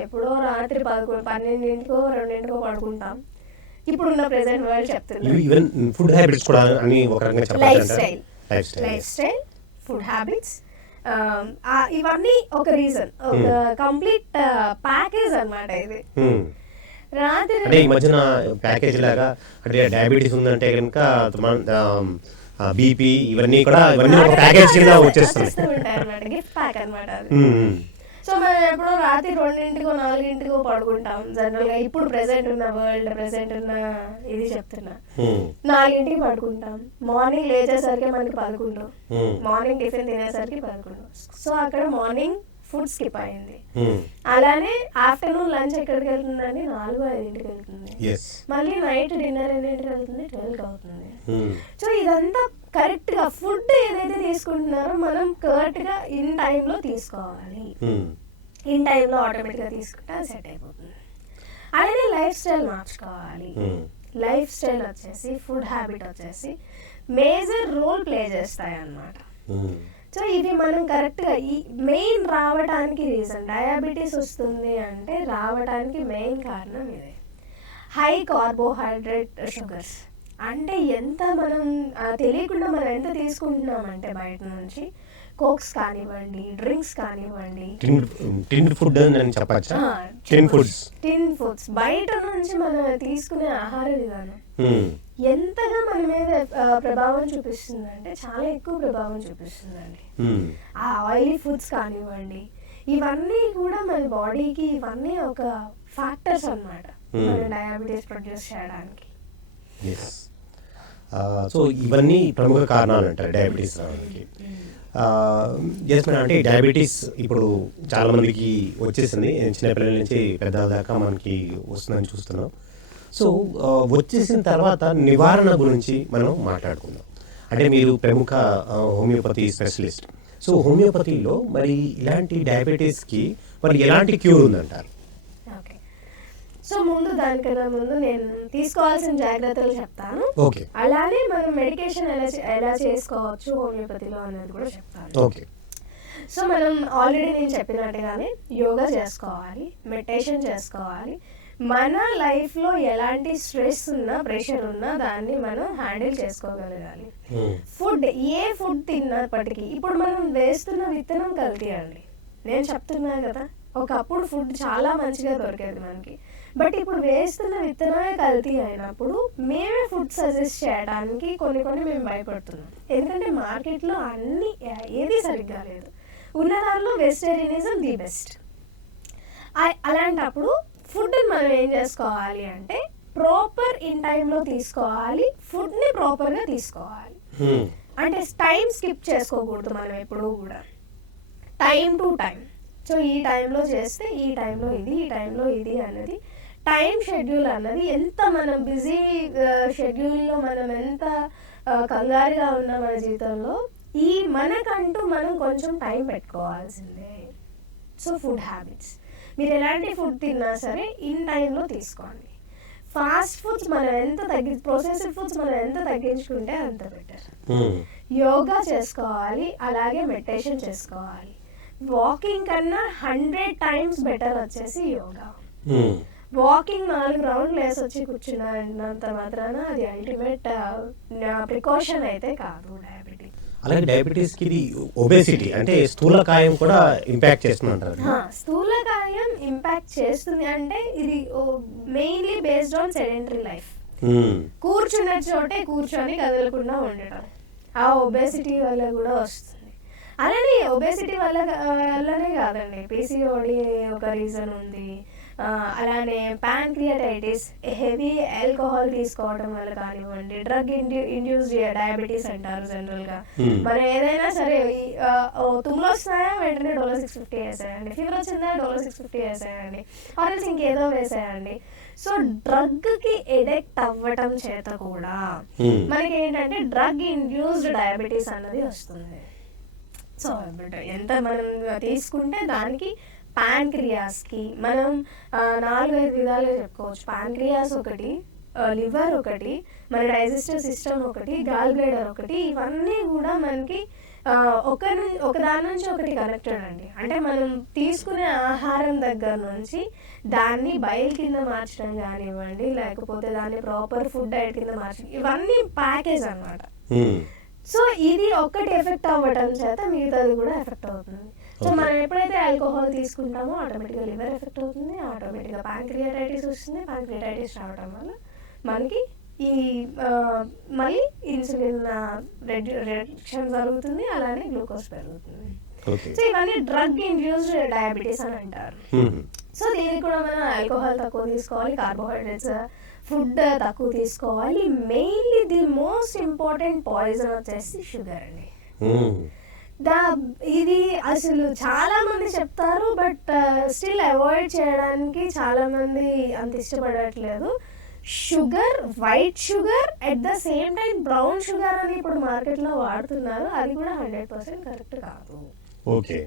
ఎప్పుడో రాత్రి 11, 12, 2 పడుకుంటాం. ఇప్పుడున్న ప్రెసెంట్ వరల్డ్ చెప్తుంది లైఫ్ స్టైల్, ఫుడ్ హ్యాబిట్స్, ఇవన్నీ ఒక రీజన్, ఒక కంప్లీట్ ప్యాకేజ్ అన్నమాట ఇది. రాత్రి అంటే ఈ మధ్యన ప్యాకేజ్ లాగా అంటే డయాబెటీస్ ఉందంటే కనుక బీపీ ఇవన్నీ ఒక ప్యాకేజ్ కింద వచ్చేస్తుంటాయి అన్నమాట, గిఫ్ట్ ప్యాక్ అన్నమాట అది. సో మనం ఎప్పుడో రాత్రి 2, 4 పడుకుంటాం జనరల్గా. ఇప్పుడు ప్రెసెంట్ ఉన్న వరల్డ్, ప్రెసెంట్ ఉన్న ఇది చెప్తున్నా, 4 పడుకుంటాం. మార్నింగ్ లేచేసరికి మనకి 11, మార్నింగ్ టిఫిన్ తినేసరికి 11. సో అక్కడ మార్నింగ్ ఫుడ్ స్కిప్ అయింది. అలానే ఆఫ్టర్నూన్ లంచ్ ఎక్కడికి వెళ్తుందండి, 4-5 వెళ్తుంది. మళ్ళీ నైట్ డిన్నర్ ఎన్నింటికి వెళ్తుంది, 12 అవుతుంది. సో ఇదంతా కరెక్ట్ గా ఫుడ్ ఏదైతే తీసుకుంటున్నారో మనం కరెక్ట్ గా ఇన్ టైంలో తీసుకోవాలి. ఇన్ టైంలో ఆటోమేటిక్గా తీసుకుంటే అది సెట్ అయిపోతుంది. అలానే లైఫ్ స్టైల్ మార్చుకోవాలి. లైఫ్ స్టైల్ వచ్చేసి, ఫుడ్ హ్యాబిట్ వచ్చేసి మేజర్ రోల్ ప్లే చేస్తాయి అన్నమాట. సో ఇవి మనం కరెక్ట్గా ఈ మెయిన్ రావడానికి రీజన్, డయాబెటీస్ వస్తుంది అంటే రావడానికి మెయిన్ కారణం ఇదే, హై కార్బోహైడ్రేట్ షుగర్స్. అంటే ఎంత మనం తెలియకుండా మనం ఎంత తీసుకుంటున్నామంటే బయట నుంచి కోక్స్ కానివ్వండి, డ్రింక్స్ కానివ్వండి, టిన్ ఫుడ్ అని చెప్పచ్చా? టిన్ ఫుడ్స్ బయట నుంచి మనం తీసుకునే ఆహార విధానం ఎంతగా మన మీద ప్రభావం చూపిస్తుంది అంటే చాలా ఎక్కువ ప్రభావం చూపిస్తుందండి. ఆ ఆయిలీ ఫుడ్స్ కానివ్వండి, ఇవన్నీ కూడా మన బాడీకి ఇవన్నీ ఒక ఫ్యాక్టర్స్ అన్నమాట మన డయాబెటీస్ ప్రొడ్యూస్ చేయడానికి. సో ఇవన్నీ ప్రముఖ కారణాలు అంటారు డయాబెటీస్ రావడానికి. అంటే డయాబెటీస్ ఇప్పుడు చాలా మందికి వచ్చేసింది, చిన్నపిల్లల నుంచి పెద్దల దాకా మనకి వస్తుందని చూస్తున్నాం. సో వచ్చేసిన తర్వాత నివారణ గురించి మనం మాట్లాడుకుందాం. అంటే మీరు ప్రముఖ హోమియోపతి స్పెషలిస్ట్. సో హోమియోపతిలో మరి ఇలాంటి డయాబెటీస్కి మరి ఎలాంటి క్యూర్ ఉందంటారు? ఓకే, సో దానికన్నా ముందు నేను తీసుకోవాల్సిన జాగ్రత్తలు చెప్తాను. ఓకే, అలానే మనం మెడికేషన్ ఎలా చేసుకోవచ్చు హోమియోపతిలో అనేది కూడా చెప్తాను. ఓకే, సో మనం ఆల్రెడీ నేను చెప్పినట్టుగానే యోగా చేసుకోవాలి, మెడిటేషన్ చేసుకోవాలి. మన లైఫ్లో ఎలాంటి స్ట్రెస్ ఉన్నా, ప్రెషర్ ఉన్నా దాన్ని మనం హ్యాండిల్ చేసుకోగలగాలి. ఫుడ్, ఏ ఫుడ్ తిన్నప్పటికీ ఇప్పుడు మనం వేస్తున్న విత్తనం కల్తీ అండి. నేను చెప్తున్నా కదా, ఒకప్పుడు ఫుడ్ చాలా మంచిగా దొరికేది మనకి, బట్ ఇప్పుడు వేస్తున్న విత్తనమే కల్తీ అయినప్పుడు మేమే ఫుడ్ సజెస్ట్ చేయడానికి కొన్ని మేము భయపడుతున్నాం. ఎందుకంటే మార్కెట్లో అన్ని ఏది సరిగ్గా లేదు. ఉన్న దానిలో వెజిటేరియనిజం ది బెస్ట్. అలాంటప్పుడు ఫుడ్ని మనం ఏం చేసుకోవాలి అంటే ప్రాపర్ ఇన్ టైంలో తీసుకోవాలి, ఫుడ్ని ప్రాపర్గా తీసుకోవాలి. అంటే టైం స్కిప్ చేసుకోకూడదు మనం ఎప్పుడూ కూడా, టైం టు టైం. సో ఈ టైంలో చేస్తే ఈ టైంలో ఇది, ఈ టైంలో ఇది అన్నది టైం షెడ్యూల్ అన్నది. ఎంత మనం బిజీ షెడ్యూల్లో మనం ఎంత కంగారుగా ఉన్న మన జీవితంలో మనకంటూ మనం కొంచెం టైం పెట్టుకోవాల్సిందే. సో ఫుడ్ హ్యాబిట్స్, మీరు ఎలాంటి ఫుడ్ తిన్నా సరే ఇన్ టైంలో తీసుకోండి. ఫాస్ట్ ఫుడ్స్ మనం ఎంత ప్రాసెస్డ్ ఫుడ్స్ మనం ఎంత తగ్గించుకుంటే అంత బెటర్. యోగా చేసుకోవాలి, అలాగే మెడిటేషన్ చేసుకోవాలి. వాకింగ్ కన్నా 100 times బెటర్ వచ్చేసి యోగా. వాకింగ్ 4 రౌండ్లు వేసి వచ్చి కూర్చున్నంత మాత్రాన అది అల్టిమేట్ ప్రికాషన్ అయితే కాదు డయాబెటీస్. అలాగే డయాబెటీస్కి ఇది ఒబేసిటీ అంటే స్థూలకాయం కూడా ఇంపాక్ట్ చేస్తుందంటారు. స్థూలకాయం ఇంపాక్ట్ చేస్తుంది అంటే ఇది mainly based on sedentary life. కూర్చున్న చోటే కూర్చొని కదలకుండా ఉండటం, ఆ ఒబేసిటీ వల్ల కూడా వస్తుంది. అలానే ఒబేసిటీ వల్లనే కాదండి, పీసీఓడి ఒక రీజన్ ఉంది. అలానే ప్యాంక్రియాటైటిస్, హెవీ ఆల్కహాల్ తీసుకోవడం వల్ల కానివ్వండి, డ్రగ్ ఇండ్యూస్డ్ డయాబెటీస్ అంటారు జనరల్గా. మనం ఏదైనా సరే తుమ్ములు వస్తున్నాయా వెంటనే $650 వేసేయండి, ఫీవర్ వచ్చిందా $650 వేసేయండి, ఆర్ఎల్స్ ఇంకేదో వేసేయండి. సో డ్రగ్కి ఎడిక్ట్ అవ్వటం చేత కూడా మనకి ఏంటంటే డ్రగ్ ఇండ్యూస్డ్ డయాబెటీస్ అన్నది వస్తుంది. సో ఎంత మనం తీసుకుంటే దానికి ప్యాంక్రియాస్కి మనం 4-5 విధాలుగా చెప్పుకోవచ్చు. ప్యాంక్రియాస్ ఒకటి, లివర్ ఒకటి, మన డైజెస్టివ్ సిస్టమ్ ఒకటి, గాల్ బ్లాడర్ ఒకటి. ఇవన్నీ కూడా మనకి ఒక దాని నుంచి ఒకటి కనెక్టెడ్ అండి. అంటే మనం తీసుకునే ఆహారం దగ్గర నుంచి దాన్ని బయల్ కింద మార్చడం కానివ్వండి, లేకపోతే దాన్ని ప్రాపర్ ఫుడ్ డైట్ కింద మార్చడం, ఇవన్నీ ప్యాకేజ్ అన్నమాట. సో ఇది ఒక్కటి ఎఫెక్ట్ అవ్వడం చేత మిగతాది కూడా ఎఫెక్ట్ అవుతుంది. సో మనం ఎప్పుడైతే ఆల్కహాల్ తీసుకుంటామో ఆటోమేటిక్గా లివర్ ఎఫెక్ట్ అవుతుంది, ఆటోమేటిక్గా ప్యాంక్రియాటైటిస్ వస్తుంది. ప్యాంక్రియాటైటిస్ రావడం వల్ల మనకి మళ్ళీ ఇన్సులిన్ రిడక్షన్ జరుగుతుంది, అలానే గ్లూకోజ్ పెరుగుతుంది. సో ఇవన్నీ డ్రగ్ ఇండ్యూస్డ్ డయాబెటీస్ అని అంటారు. సో దీనికి కూడా మనం ఆల్కహాల్ తక్కువ తీసుకోవాలి, కార్బోహైడ్రేట్స్ ఫుడ్ తక్కువ తీసుకోవాలి. Mainly the most important poison వచ్చేసి షుగర్ అండి. ఇది అసలు చాలా మంది చెప్తారు, బట్ స్టిల్ అవాయిడ్ చేయడానికి చాలా మంది అంత ఇష్టపడట్లేదు. Sugar, white sugar, at the same time brown sugar అని ఇప్పుడు మార్కెట్లో వాడుతున్నారు. అది కూడా 100% కరెక్ట్ కాదు. ఓకే,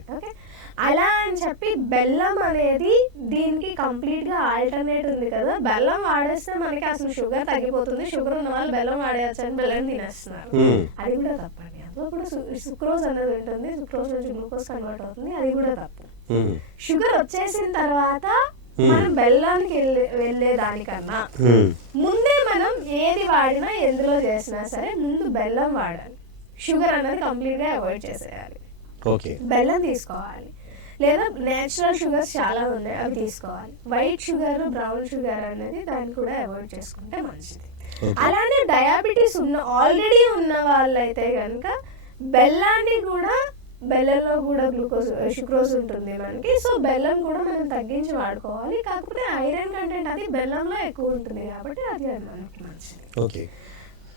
అలా అని చెప్పి బెల్లం అనేది దీనికి కంప్లీట్గా ఆల్టర్నేట్ ఉంది కదా, బెల్లం వాడేస్తే మనకి అసలు షుగర్ తగ్గిపోతుంది, షుగర్ ఉన్న వాళ్ళు బెల్లం వాడేయచ్చు అని బెల్లం తినేస్తున్నారు. అది కూడా తప్పండి. అందులో కూడా సుక్రోజ్ అనేది ఉంటుంది, సుక్రోజ్ నుంచి గ్లూకోజ్ కన్వర్ట్ అవుతుంది, అది కూడా తప్పు. షుగర్ వచ్చేసిన తర్వాత మనం బెల్లానికి వెళ్ళే దానికన్నా ముందే మనం ఏది వాడినా ఎందులో చేసినా సరే ముందు బెల్లం వాడాలి. షుగర్ అనేది కంప్లీట్గా అవాయిడ్ చేసేయాలి. ఓకే. బెల్లం తీసుకోవాలి, లేదా నేచురల్ షుగర్స్ చాలా ఉన్నాయి అవి తీసుకోవాలి. వైట్ షుగర్, బ్రౌన్ షుగర్ అనేది దాన్ని కూడా అవాయిడ్ చేసుకుంటే మంచిది. అలానే డయాబెటీస్ ఆల్రెడీ ఉన్న వాళ్ళైతే కనుక బెల్లాన్ని కూడా, బెల్లంలో కూడా షుక్రోజ్ ఉంటుంది మనకి. సో బెల్లం కూడా మనం తగ్గించి వాడుకోవాలి. కాకపోతే ఐరన్ కంటెంట్ అది బెల్లంలో ఎక్కువ ఉంటుంది కాబట్టి అది మనకి మంచిది. ఓకే.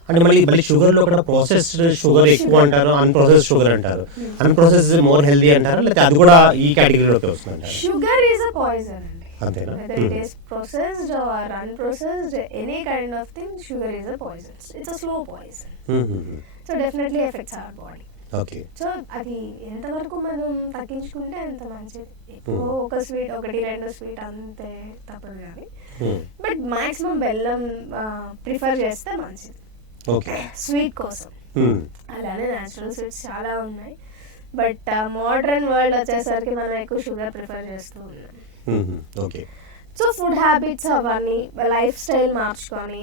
అంటే మళ్ళీ షుగర్ లో కూడా ప్రాసెస్డ్ షుగర్ ఎక్కువ అంటారు, అన్ప్రాసెస్డ్ షుగర్ అంటారు. అన్ప్రాసెస్డ్ మోర్ హెల్దీ అంటారు, లేకపోతే అది కూడా ఈ కేటగిరీలోకి వస్తుంది? షుగర్ ఈజ్ అ పాయిజన్ అండి. అంతేనా? Whether it is processed or unprocessed, any kind of thing, sugar is a poison. It's a slow poison. So definitely affects our body. Okay. So అది ఎంతవరకు మనం తగ్గించుకుంటే అంత మంచిది. ఇప్పుడు ఒక స్వీట్, 1-2 స్వీట్ అంతే తప్పదు కానీ, బట్ మాక్సిమం బెల్లం ప్రిఫర్ చేస్తే మంచిది స్వీట్ కోసం. అలానే న్యాచురల్ స్వీట్స్ చాలా ఉన్నాయి, బట్ మోడర్న్ వరల్డ్ వచ్చేసరికి మనం ఎక్కువ షుగర్ ప్రిఫర్ చేస్తూ ఉన్నాం. ఓకే. సో ఫుడ్ హ్యాబిట్స్ అవన్నీ, లైఫ్ స్టైల్ మార్చుకొని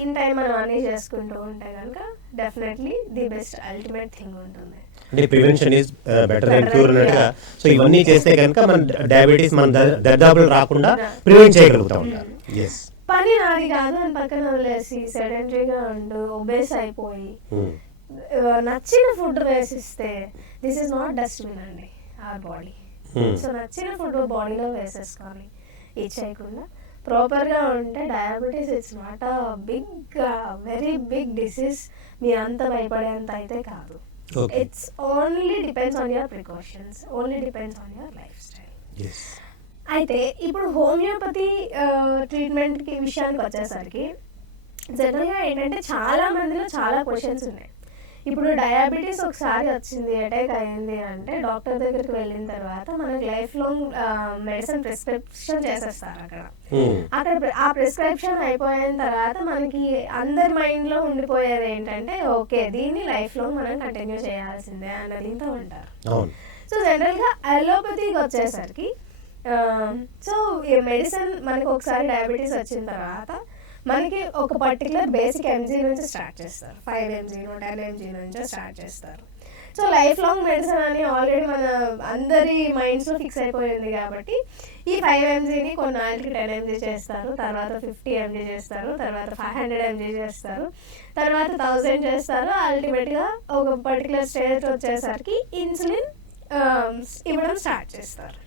ఇన్ టైం మనం అన్నీ చేసుకుంటూ ఉంటే కనుక definitely the best ultimate thing ఉంటుంది. అంటే prevention is better than cure అన్నట్టుగా. సో ఇవన్నీ చేస్తే కనుక మన డయాబెటీస్ మన దరిదాపులు రాకుండా ప్రివెంట్ చేయగలుగుతా ఉంటారు. ఎస్. పని నాది కాదు అని పక్కన వదిలేసి సెడెంటరీగా ఉండు, ఒబేస్ అయిపోయి నచ్చిన ఫుడ్ వేసిస్తే దిస్ ఈజ్ నాట్ డస్ట్బిన్ అండి ఆర్ బాడీ. సో నచ్చిన ఫుడ్ బాడీలో వేసేసుకొని ఇచ్చేయకుండా ప్రాపర్గా ఉంటే diabetes it's not a big very big disease. మీ అంత భయపడేంత అయితే కాదు. It's only depends on your precautions, only depends on your lifestyle. అయితే ఇప్పుడు హోమియోపతి ట్రీట్మెంట్కి విషయానికి వచ్చేసరికి జనరల్గా ఏంటంటే చాలా మందిలో చాలా క్వశ్చన్స్ ఉన్నాయి. ఇప్పుడు డయాబెటీస్ ఒకసారి వచ్చింది, అటాక్ అయింది అంటే డాక్టర్ దగ్గరికి వెళ్ళిన తర్వాత మనకి లైఫ్ లాంగ్ మెడిసిన్ ప్రిస్క్రిప్షన్ చేసేస్తారు. అక్కడ ఆ ప్రిస్క్రిప్షన్ అయిపోయిన తర్వాత మనకి అందరి మైండ్లో ఉండిపోయేది ఏంటంటే ఓకే దీన్ని లైఫ్ లాంగ్ మనం కంటిన్యూ చేయాల్సిందే అన్నది ఇంత ఉంటారు. సో జనరల్గా అలోపతికి వచ్చేసరికి సో ఈ మెడిసిన్ మనకి ఒకసారి డయాబెటీస్ వచ్చిన తర్వాత మనకి ఒక పర్టికులర్ బేసిక్ ఎంజీ నుంచి స్టార్ట్ చేస్తారు, 5 mg 10 mg నుంచి స్టార్ట్ చేస్తారు. సో లైఫ్ లాంగ్ మెడిసిన్ అని ఆల్రెడీ మన అందరి మైండ్స్లో ఫిక్స్ అయిపోయింది కాబట్టి ఈ 5 mgని కొన్నాళ్ళకి 10 mg చేస్తారు, తర్వాత 50 mg చేస్తారు, తర్వాత 500 mg చేస్తారు, తర్వాత 1000 చేస్తారు. అల్టిమేట్గా ఒక పర్టికులర్ స్టేజ్ వచ్చేసరికి ఇన్సులిన్ ఇవ్వడం స్టార్ట్ చేస్తారు.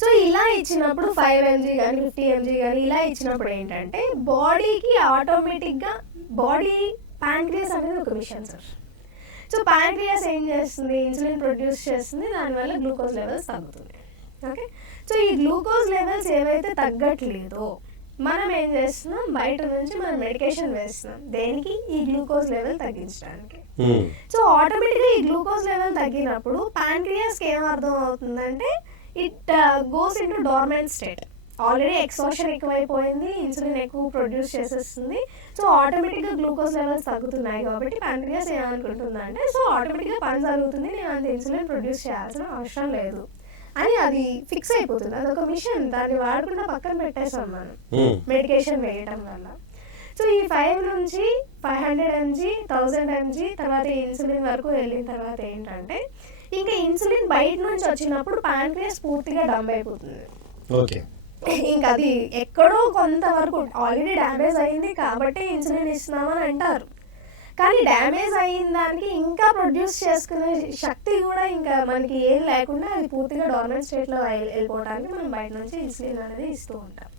సో ఇలా ఇచ్చినప్పుడు 5 mg కానీ 50 mg కానీ ఇలా ఇచ్చినప్పుడు ఏంటంటే బాడీకి ఆటోమేటిక్గా బాడీ ప్యాంక్రియాస్ అనేది ఒక మిషన్ సార్. సో ప్యాంక్రియాస్ ఏం చేస్తుంది, ఇన్సులిన్ ప్రొడ్యూస్ చేస్తుంది, దానివల్ల గ్లూకోజ్ లెవెల్స్ తగ్గుతుంది. ఓకే. సో ఈ గ్లూకోజ్ లెవెల్స్ ఏవైతే తగ్గట్లేదో మనం ఏం చేస్తున్నాం, బయట నుంచి మనం మెడికేషన్ వేస్తున్నాం దేనికి, ఈ గ్లూకోజ్ లెవెల్ తగ్గించడానికి. సో ఆటోమేటిక్గా ఈ గ్లూకోజ్ లెవెల్ తగ్గినప్పుడు ప్యాంక్రియాస్కి ఏం అర్థం అవుతుందంటే it goes into dormant state. Already exhaustion ఎక్కువైపోయింది, ఇన్సులిన్ ఎక్కువ ప్రొడ్యూస్ చేసేస్తుంది. సో ఆటోమేటిక్గా గ్లూకోజ్ లెవెల్స్ తగ్గుతున్నాయి కాబట్టి ప్యాంక్రియాస్ ఏమనుకుంటుందంటే సో ఆటోమేటిక్గా పని జరుగుతుంది, నేను అంత ఇన్సులిన్ ప్రొడ్యూస్ చేయాల్సిన అవసరం లేదు అని అది ఫిక్స్ అయిపోతుంది. అదొక మిషన్, దాన్ని వాడకుండా పక్కన పెట్టేసాం మనం మెడికేషన్ వేయటం వల్ల. సో ఈ 5 నుంచి 500 mg 1000 mg తర్వాత ఇన్సులిన్ వరకు వెళ్ళిన తర్వాత ఏంటంటే ఇంకా ఇన్సులిన్ బయట నుంచి వచ్చినప్పుడు ప్యాంక్రియాస్ పూర్తిగా డంప్ అయిపోతుంది. ఇంకా అది ఎక్కడో కొంతవరకు ఆల్రెడీ డ్యామేజ్ అయింది కాబట్టి ఇన్సులిన్ ఇస్తున్నామని అంటారు, కానీ డ్యామేజ్ అయిన దానికి ఇంకా ప్రొడ్యూస్ చేసుకునే శక్తి కూడా ఇంకా మనకి ఏం లేకుండా అది పూర్తిగా డార్మెంట్ స్టేట్లో వెళ్ళిపోవడానికి మనం బయట నుంచి ఇన్సులిన్ అనేది ఇస్తూ ఉంటాం.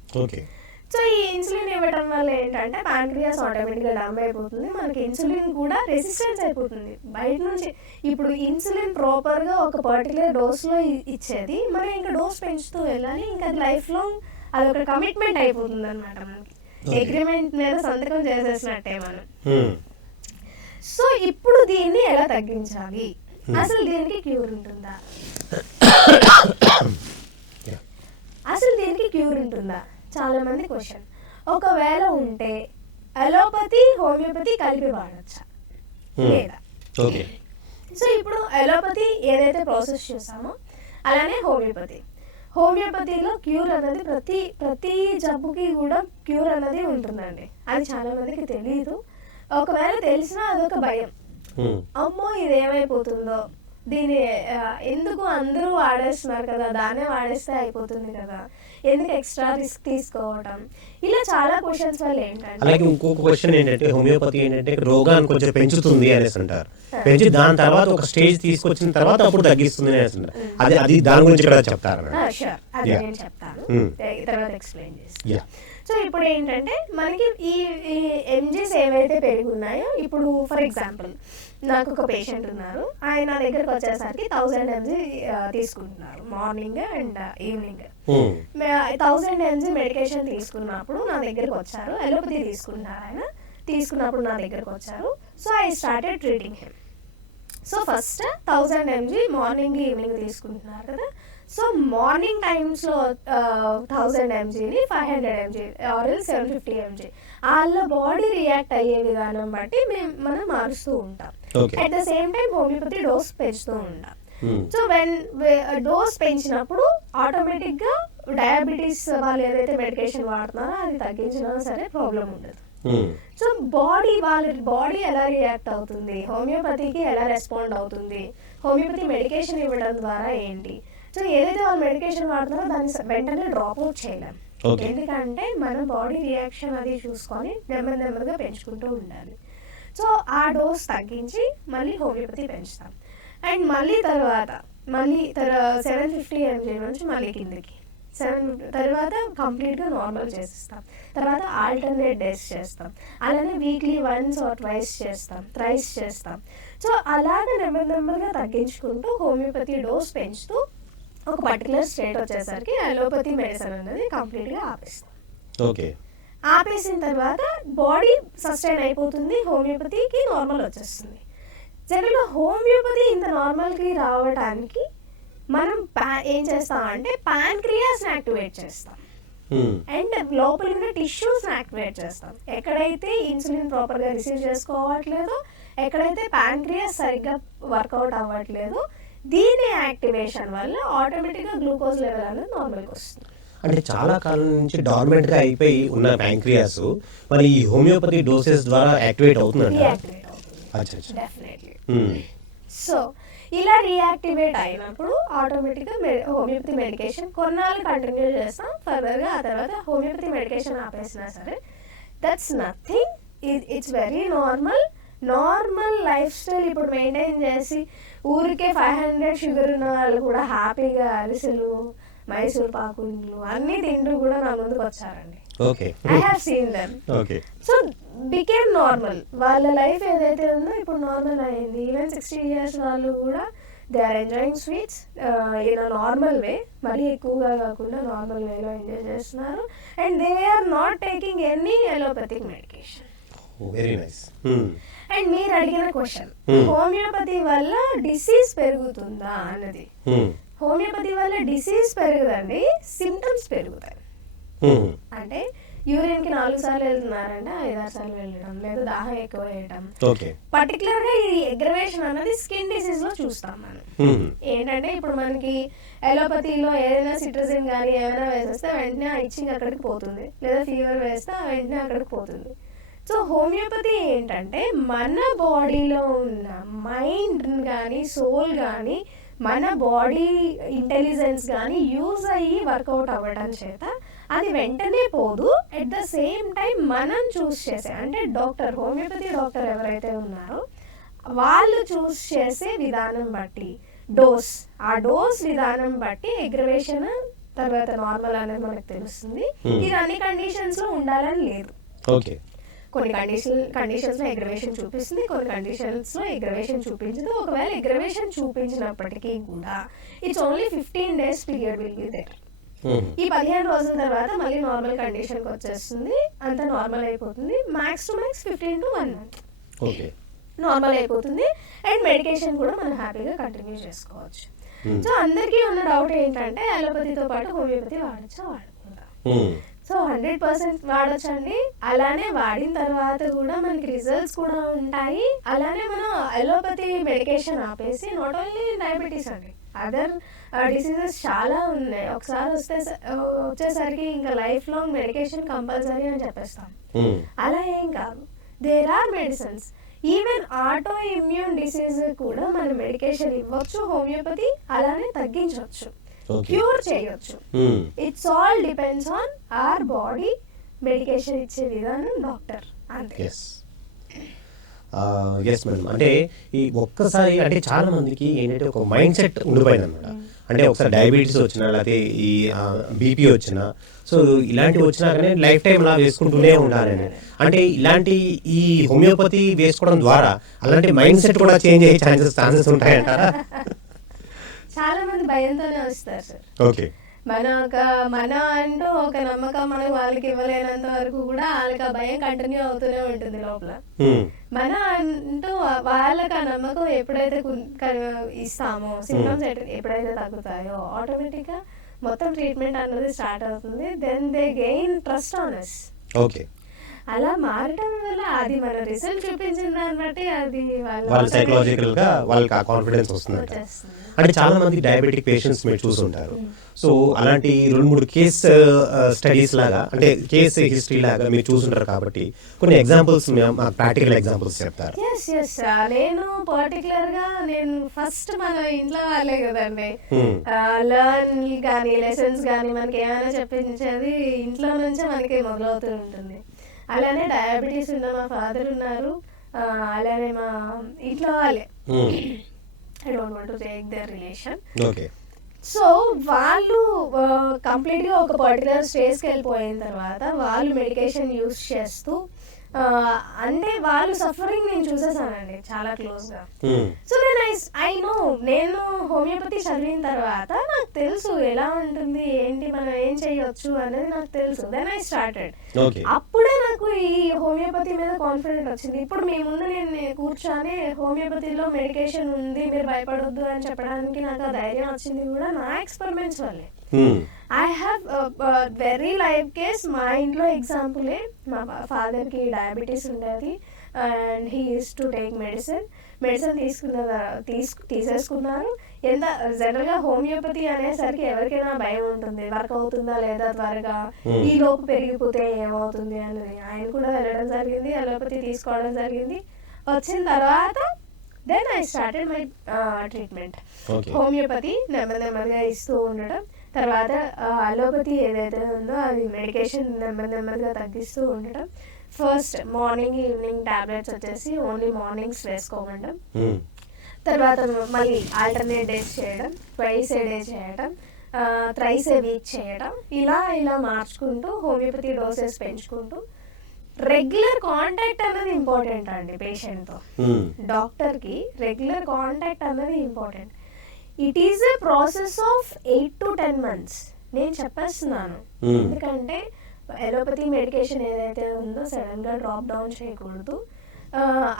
సో ఈ ఇన్సులిన్ ఇవ్వడం వల్ల ఏంటంటే ప్యాంక్రియాస్ ఆటోమేటిక్గా డంప్ అయిపోతుంది, మనకి ఇన్సులిన్ కూడా రెసిస్టెన్స్ అయిపోతుంది బయట నుంచి. ఇప్పుడు ఇన్సులిన్ ప్రాపర్గా ఒక పర్టికులర్ డోస్లో ఇచ్చేది మనం ఇంకా డోస్ పెంచుతూ వెళ్ళాలి, ఇంకా లైఫ్ లాంగ్ అదొక కమిట్మెంట్ అయిపోతుంది అనమాట మనకి. అగ్రిమెంట్ మీద సంతకం చేసేసినట్టే మనం. సో ఇప్పుడు దీన్ని ఎలా తగ్గించాలి, అసలు దీనికి క్యూర్ ఉంటుందా, అసలు దీనికి క్యూర్ ఉంటుందా చాలా మంది క్వశ్చన్. ఒకవేళ ఉంటే అలోపతి హోమియోపతి కలిపి వాడచ్చా లేదా? సో ఇప్పుడు అలోపతి ఏదైతే ప్రాసెస్ చేసామో అలానే హోమియోపతిలో క్యూర్ అనేది ప్రతి జబ్బుకి కూడా క్యూర్ అనేది ఉంటుందండి. అది చాలా మందికి తెలియదు. ఒకవేళ తెలిసినా అదొక భయం, అమ్మో ఇది ఏమైపోతుందో, దీని ఎందుకు అందరూ వాడేస్తున్నారు కదా, దాన్నే వాడేస్తే అయిపోతుంది కదా, ఎందుకు ఎక్స్ట్రా రిస్క్ తీసుకోవడం, ఇలా చాలా క్వశ్చన్స్ వల్ల ఏంటంటే. అలాగే ఇంకొక క్వశ్చన్ ఏంటంటే హోమియోపతి ఏంటంటే రోగాన్ని కొంచెం పెంచుతుంది అనేసి అంటారు. పెంచి దాని తర్వాత ఒక స్టేజ్ తీసుకొచ్చిన తర్వాత అప్పుడు తగ్గిస్తుంది అనేసి అంటారు. అది దాని గురించి కూడా చెప్తారు. అది నేను చెప్తాను, తర్వాత ఎక్స్ప్లెయిన్ చేస్తాను. సో ఇప్పుడు ఏంటంటే మనకి ఈ ఎంజీస్ ఏవైతే పెరుగున్నాయో, ఇప్పుడు ఫర్ ఎగ్జాంపుల్ నాకు ఒక పేషెంట్ ఉన్నారు, ఆయన నా దగ్గరకు వచ్చేసరికి 1000 mg తీసుకుంటున్నారు morning and evening. 1000 mg medication తీసుకున్నప్పుడు నా దగ్గరకు వచ్చారు, ఎలోపతి తీసుకున్నారు ఆయన, తీసుకున్నప్పుడు నా దగ్గరకు వచ్చారు. So I started treating him. So first 1000 mg morning evening తీసుకుంటున్నారు కదా, సో మార్నింగ్ టైమ్స్లో 1000 mgని 500 mg ఆర్ 750 mg వాళ్ళ బాడీ రియాక్ట్ అయ్యే విధానం బట్టి మనం మారుస్తూ ఉంటాం. At the same time homeopathy dose పెంచుతూ ఉంటాం. సో వెన్ డోస్ పెంచినప్పుడు ఆటోమేటిక్గా డయాబెటీస్ వాళ్ళు ఏదైతే మెడికేషన్ వాడుతున్నారో అది తగ్గించినా సరే ప్రాబ్లం ఉండదు. సో వాళ్ళ బాడీ ఎలా రియాక్ట్ అవుతుంది, హోమియోపతికి ఎలా రెస్పాండ్ అవుతుంది, హోమియోపతి మెడికేషన్ ఇవ్వడం ద్వారా ఏంటి, సో ఏదైతే వాళ్ళు మెడికేషన్ వాడుతున్నారో దాన్ని వెంటనే డ్రాప్ అవుట్ చేయలేం. ఎందుకంటే మన బాడీ రియాక్షన్ అది చూసుకొని నెమ్మదిగా పెంచుకుంటూ ఉండాలి. సో ఆ డోస్ తగ్గించి మళ్ళీ హోమియోపతి పెంచుతాం. అండ్ మళ్ళీ తర్వాత 750 mg నుంచి మళ్ళీ కిందకి 7 తర్వాత కంప్లీట్గా నార్మల్ చేసేస్తాం. తర్వాత ఆల్టర్నేట్ డేస్ చేస్తాం, అలానే వీక్లీ వన్స్ ఆర్ ట్వైస్ చేస్తాం, థ్రైస్ చేస్తాం. సో అలాగే నెమ్మదిగా తగ్గించుకుంటూ హోమియోపతి డోస్ పెంచుతూ ఒక పర్టికులర్ స్టేట్ వచ్చేసరికి అలోపతి మెడిసిన్ అనేది కంప్లీట్గా ఆపేస్తాం. ఓకే, ఆపేసిన తర్వాత బాడీ సస్టైన్ అయిపోతుంది, హోమియోపతికి నార్మల్ వచ్చేస్తుంది. జనరల్గా హోమియోపతి ఇంత నార్మల్కి రావడానికి మనం ఏం చేస్తామంటే ప్యాంక్రియాస్ని యాక్టివేట్ చేస్తాం అండ్ లోపల ఉన్న టిష్యూస్ని యాక్టివేట్ చేస్తాం. ఎక్కడైతే ఇన్సులిన్ ప్రాపర్గా రిసీవ్ చేసుకోవట్లేదో, ఎక్కడైతే ప్యాంక్రియాస్ సరిగ్గా వర్కౌట్ అవ్వట్లేదో, దీని యాక్టివేషన్ వల్ల ఆటోమేటిక్గా గ్లూకోజ్ లెవెల్ అనేది నార్మల్గా వస్తుంది. అంటే చాలా కాలం నుంచి డార్మెంట్గా అయిపోయి ఉన్న ప్యాంక్రియాస్ మరి ఈ హోమియోపతి డోసెస్ ద్వారా యాక్టివేట్ అవుతుందండి. డెఫినెట్లీ. సో ఇలా రీయాక్టివేట్ అయినప్పుడు ఆటోమేటిక్గా హోమియోపతి మెడికేషన్ కొన్నాళ్ళు కంటిన్యూ చేస్తాం ఫర్దర్గా. ఆ తర్వాత హోమియోపతి మెడికేషన్ ఆపేసినా సరే that's nothing, it's very normal life style ఇప్పుడు మెయింటైన్ చేసి ఊరికే 500 షుగర్ ఉన్న వాళ్ళు కూడా హ్యాపీగా అరిసెలు, మైసూర్ పాకులు అన్నీ తింటూ కూడా నా ముందుకు వచ్చారండి. I have seen them. So became normal, వాళ్ళ లైఫ్ ఏదైతే ఉందో ఇప్పుడు నార్మల్ అయింది. ఈవెన్ 60 years వాళ్ళు కూడా they are enjoying sweets in a normal way, మరీ ఎక్కువగా కాకుండా నార్మల్ వేలో ఎంజాయ్ చేస్తున్నారు. And they are not taking any allopathic medication. Very nice. And మీరు అడిగిన క్వశ్చన్, హోమియోపతి వల్ల డిసీజ్ పెరుగుతుందా అన్నది. హోమియోపతి వల్ల డిసీజ్ పెరగదండి, సిమ్టమ్స్ పెరుగుతాయి. అంటే యూరిన్ కి 4 సార్లు వెళ్తున్నారంటే 5-6 సార్లు వెళ్ళడం, లేదా దాహం ఎక్కువ వేయడం. పర్టికులర్ గా ఈ అగ్రవేషన్ అనేది స్కిన్ డిసీజ్ లో చూస్తాం మనం. ఏంటంటే ఇప్పుడు మనకి ఎలోపతిలో ఏదైనా సిట్రజిన్ కానీ ఏమైనా వేసేస్తే వెంటనే ఇచ్చింగ్ అక్కడికి పోతుంది, లేదా ఫీవర్ వేస్తే వెంటనే అక్కడికి పోతుంది. సో హోమియోపతి ఏంటంటే మన బాడీలో ఉన్న మైండ్ కానీ సోల్ కానీ మన బాడీ ఇంటెలిజెన్స్ కానీ యూజ్ అయ్యి వర్కౌట్ అవ్వడం చేత అది వెంటనే పోదు. ఎట్ ద సేమ్ టైం మనం చూస్ చేసే, అంటే డాక్టర్, హోమియోపతి డాక్టర్ ఎవరైతే ఉన్నారో వాళ్ళు చూస్ చేసే విధానం బట్టి ఆ డోస్ విధానం బట్టి అగ్రవేషన్ తర్వాత నార్మల్ అనేది మనకు తెలుస్తుంది. ఇది అన్ని కండిషన్స్ లో ఉండాలని లేదు. కొన్ని కండిషన్స్ లో అగ్రవేషన్ చూపిస్తుంది, కొన్ని కండిషన్స్ లో అగ్రవేషన్ చూపించదు. ఒకవేళ అగ్రవేషన్ చూపించినప్పటికీ కూడా it's only 15 days period will be there. ఈ 15 రోజుల తర్వాత మళ్ళీ నార్మల్ కండిషన్కి వచ్చేస్తుంది, అంతా నార్మల్ అయిపోతుంది. Max to max 15 to 1 month normal అయిపోతుంది. అండ్ మెడికేషన్ కూడా మనం హ్యాపీగా కంటిన్యూ చేసుకోవచ్చు. సో అందరికీ ఉన్న డౌట్ ఏంటంటే అలోపతితో పాటు హోమియోపతి వాడకుండా. సో 100% వాడొచ్చండి. అలానే వాడిన తర్వాత కూడా మనకి రిజల్ట్స్ కూడా ఉంటాయి. అలానే మనం అలోపతి మెడికేషన్ ఆపేసి నాట్ ఓన్లీ డయాబెటీస్ అండి, అదర్ డిసీజెస్ చాలా ఉన్నాయి. ఒకసారి వచ్చేసరికి ఇంకా లైఫ్ లాంగ్ మెడికేషన్ కంపల్సరీ అని చెప్పేస్తాం. అలా ఏం కాదు, there are medicines. Even autoimmune disease కూడా మనం మెడికేషన్ ఇవ్వచ్చు హోమియోపతి, అలానే తగ్గించవచ్చు, క్యూర్ చేయొచ్చు. It's all depends on our body. Medication ఇచ్చే విధానం డాక్టర్ అంతే. Yes madam. అంటే ఈ ఒక్కసారి అంటే చాలా మందికి ఏంటంటే ఒక మైండ్ సెట్ ఉండిపోయింది అనమాట. అంటే ఒకసారి డయాబెటీస్ వచ్చినా లేకపోతే ఈ బీపీ వచ్చినా, సో ఇలాంటివి వచ్చినా కానీ లైఫ్ టైం అలా వేసుకుంటూనే ఉండాలని. అంటే ఇలాంటి ఈ హోమియోపతి వేసుకోవడం ద్వారా అలాంటి మైండ్ సెట్ కూడా చేంజ్ అయ్యే ఛాన్సెస్ ఉంటాయంటారా? చాలా మంది భయంతోనే వస్తారు సార్. ఓకే. మన అంటూ ఒక నమ్మకం మనం వాళ్ళకి ఇవ్వలేనంత వరకు కూడా వాళ్ళకి ఆ భయం కంటిన్యూ అవుతూనే ఉంటుంది లోపల. మన అంటూ వాళ్ళకి ఆ నమ్మకం ఎప్పుడైతే ఇస్తామో, సిమ్టమ్స్ ఎప్పుడైతే తగ్గుతాయో ఆటోమేటిక్ గా మొత్తం ట్రీట్మెంట్ అన్నది స్టార్ట్ అవుతుంది. Then they gain trust on us. Okay. అలా మారటం వల్ల అది మన రిజల్ట్ చూపించిన దాన్ని బట్టి అది వాళ్ళ సైకలాజికల్ గా వాళ్ళకి ఆ కాన్ఫిడెన్స్ వస్తుంది. అంటే చాలా మంది డయాబెటిక్ పేషెంట్స్ మీరు చూసుంటారు. సో అలాంటి 2-3 కేస్ స్టడీస్ లాగా, అంటే కేస్ హిస్టరీ లాగా మీరు చూసుంటారు కాబట్టి కొన్ని ఎగ్జాంపుల్స్, ప్రాక్టికల్ ఎగ్జాంపుల్స్ చెప్తారు. నేను పర్టికులర్ గా ఫస్ట్ మన ఇంట్లో వాళ్ళే కదండి లర్న్ కానీ లెసన్స్ కానీ మనకి ఏమైనా చెప్పించేది ఇంట్లో నుంచే మనకి మొదలవుతూ ఉంటుంది. అలానే డయాబెటీస్ ఉన్న మా ఫాదర్ ఉన్నారు, అలానే మా ఇంట్లో వాళ్ళే. I don't want to take their relation. So వాళ్ళు కంప్లీట్ గా ఒక పర్టికులర్ స్టేజ్కి వెళ్ళిపోయిన తర్వాత వాళ్ళు మెడికేషన్ యూజ్ చేస్తూ అంటే వాళ్ళు సఫరింగ్ నేను చూసేసానండి చాలా క్లోజ్ గా. సో ఐ నో, నేను హోమియోపతి చదివిన తర్వాత నాకు తెలుసు ఎలా ఉంటుంది, ఏంటి, మనం ఏం చేయొచ్చు అనేది నాకు తెలుసు. Then I started. అప్పుడే నాకు ఈ హోమియోపతి మీద కాన్ఫిడెంట్ వచ్చింది. ఇప్పుడు మీ ముందు నేను కూర్చొని హోమియోపతిలో మెడికేషన్ ఉంది, మీరు భయపడొద్దు అని చెప్పడానికి నాకు ఆ ధైర్యం వచ్చింది కూడా నా ఎక్స్పెరిమెంట్స్ వల్లే. I have very live case. మా ఇంట్లో ఎగ్జాంపులే, మా ఫాదర్కి డయాబెటీస్ ఉండేది and he use to take medicine తీసేసుకున్నారు. ఎంత జనరల్గా హోమియోపతి అనేసరికి ఎవరికైనా భయం ఉంటుంది, వర్క్ అవుతుందా లేదా త్వరగా, ఈ లోపు పెరిగిపోతే ఏమవుతుంది అనేది. ఆయన కూడా వెళ్ళడం జరిగింది, అలోపతి తీసుకోవడం జరిగింది. వచ్చిన తర్వాత then I started my treatment. Homeopathy నెమ్మదిగా ఇస్తూ ఉండడం, తర్వాత అలోపతి ఏదైతే ఉందో అది మెడికేషన్ నెమ్మదిగా తగ్గిస్తూ ఉండడం. ఫస్ట్ మార్నింగ్ ఈవినింగ్ టాబ్లెట్స్ వచ్చేసి ఓన్లీ మార్నింగ్స్ వేసుకోమండం, తర్వాత మళ్ళీ ఆల్టర్నేట్ డేస్ చేయడం, ట్వైస్ ఏ డే చేయడం, థ్రైస్ ఏ వీక్ చేయడం, ఇలా మార్చుకుంటూ హోమియోపతి డోసెస్ పెంచుకుంటూ. రెగ్యులర్ కాంటాక్ట్ అనేది ఇంపార్టెంట్ అండి పేషెంట్తో. డాక్టర్కి రెగ్యులర్ కాంటాక్ట్ అనేది important. It is a process of 8 to 10 months నేను చెప్పేస్తున్నాను. ఎందుకంటే ఎలోపతి మెడికేషన్ ఏదైతే ఉందో సడన్ గా డ్రాప్ డౌన్ చేయకూడదు,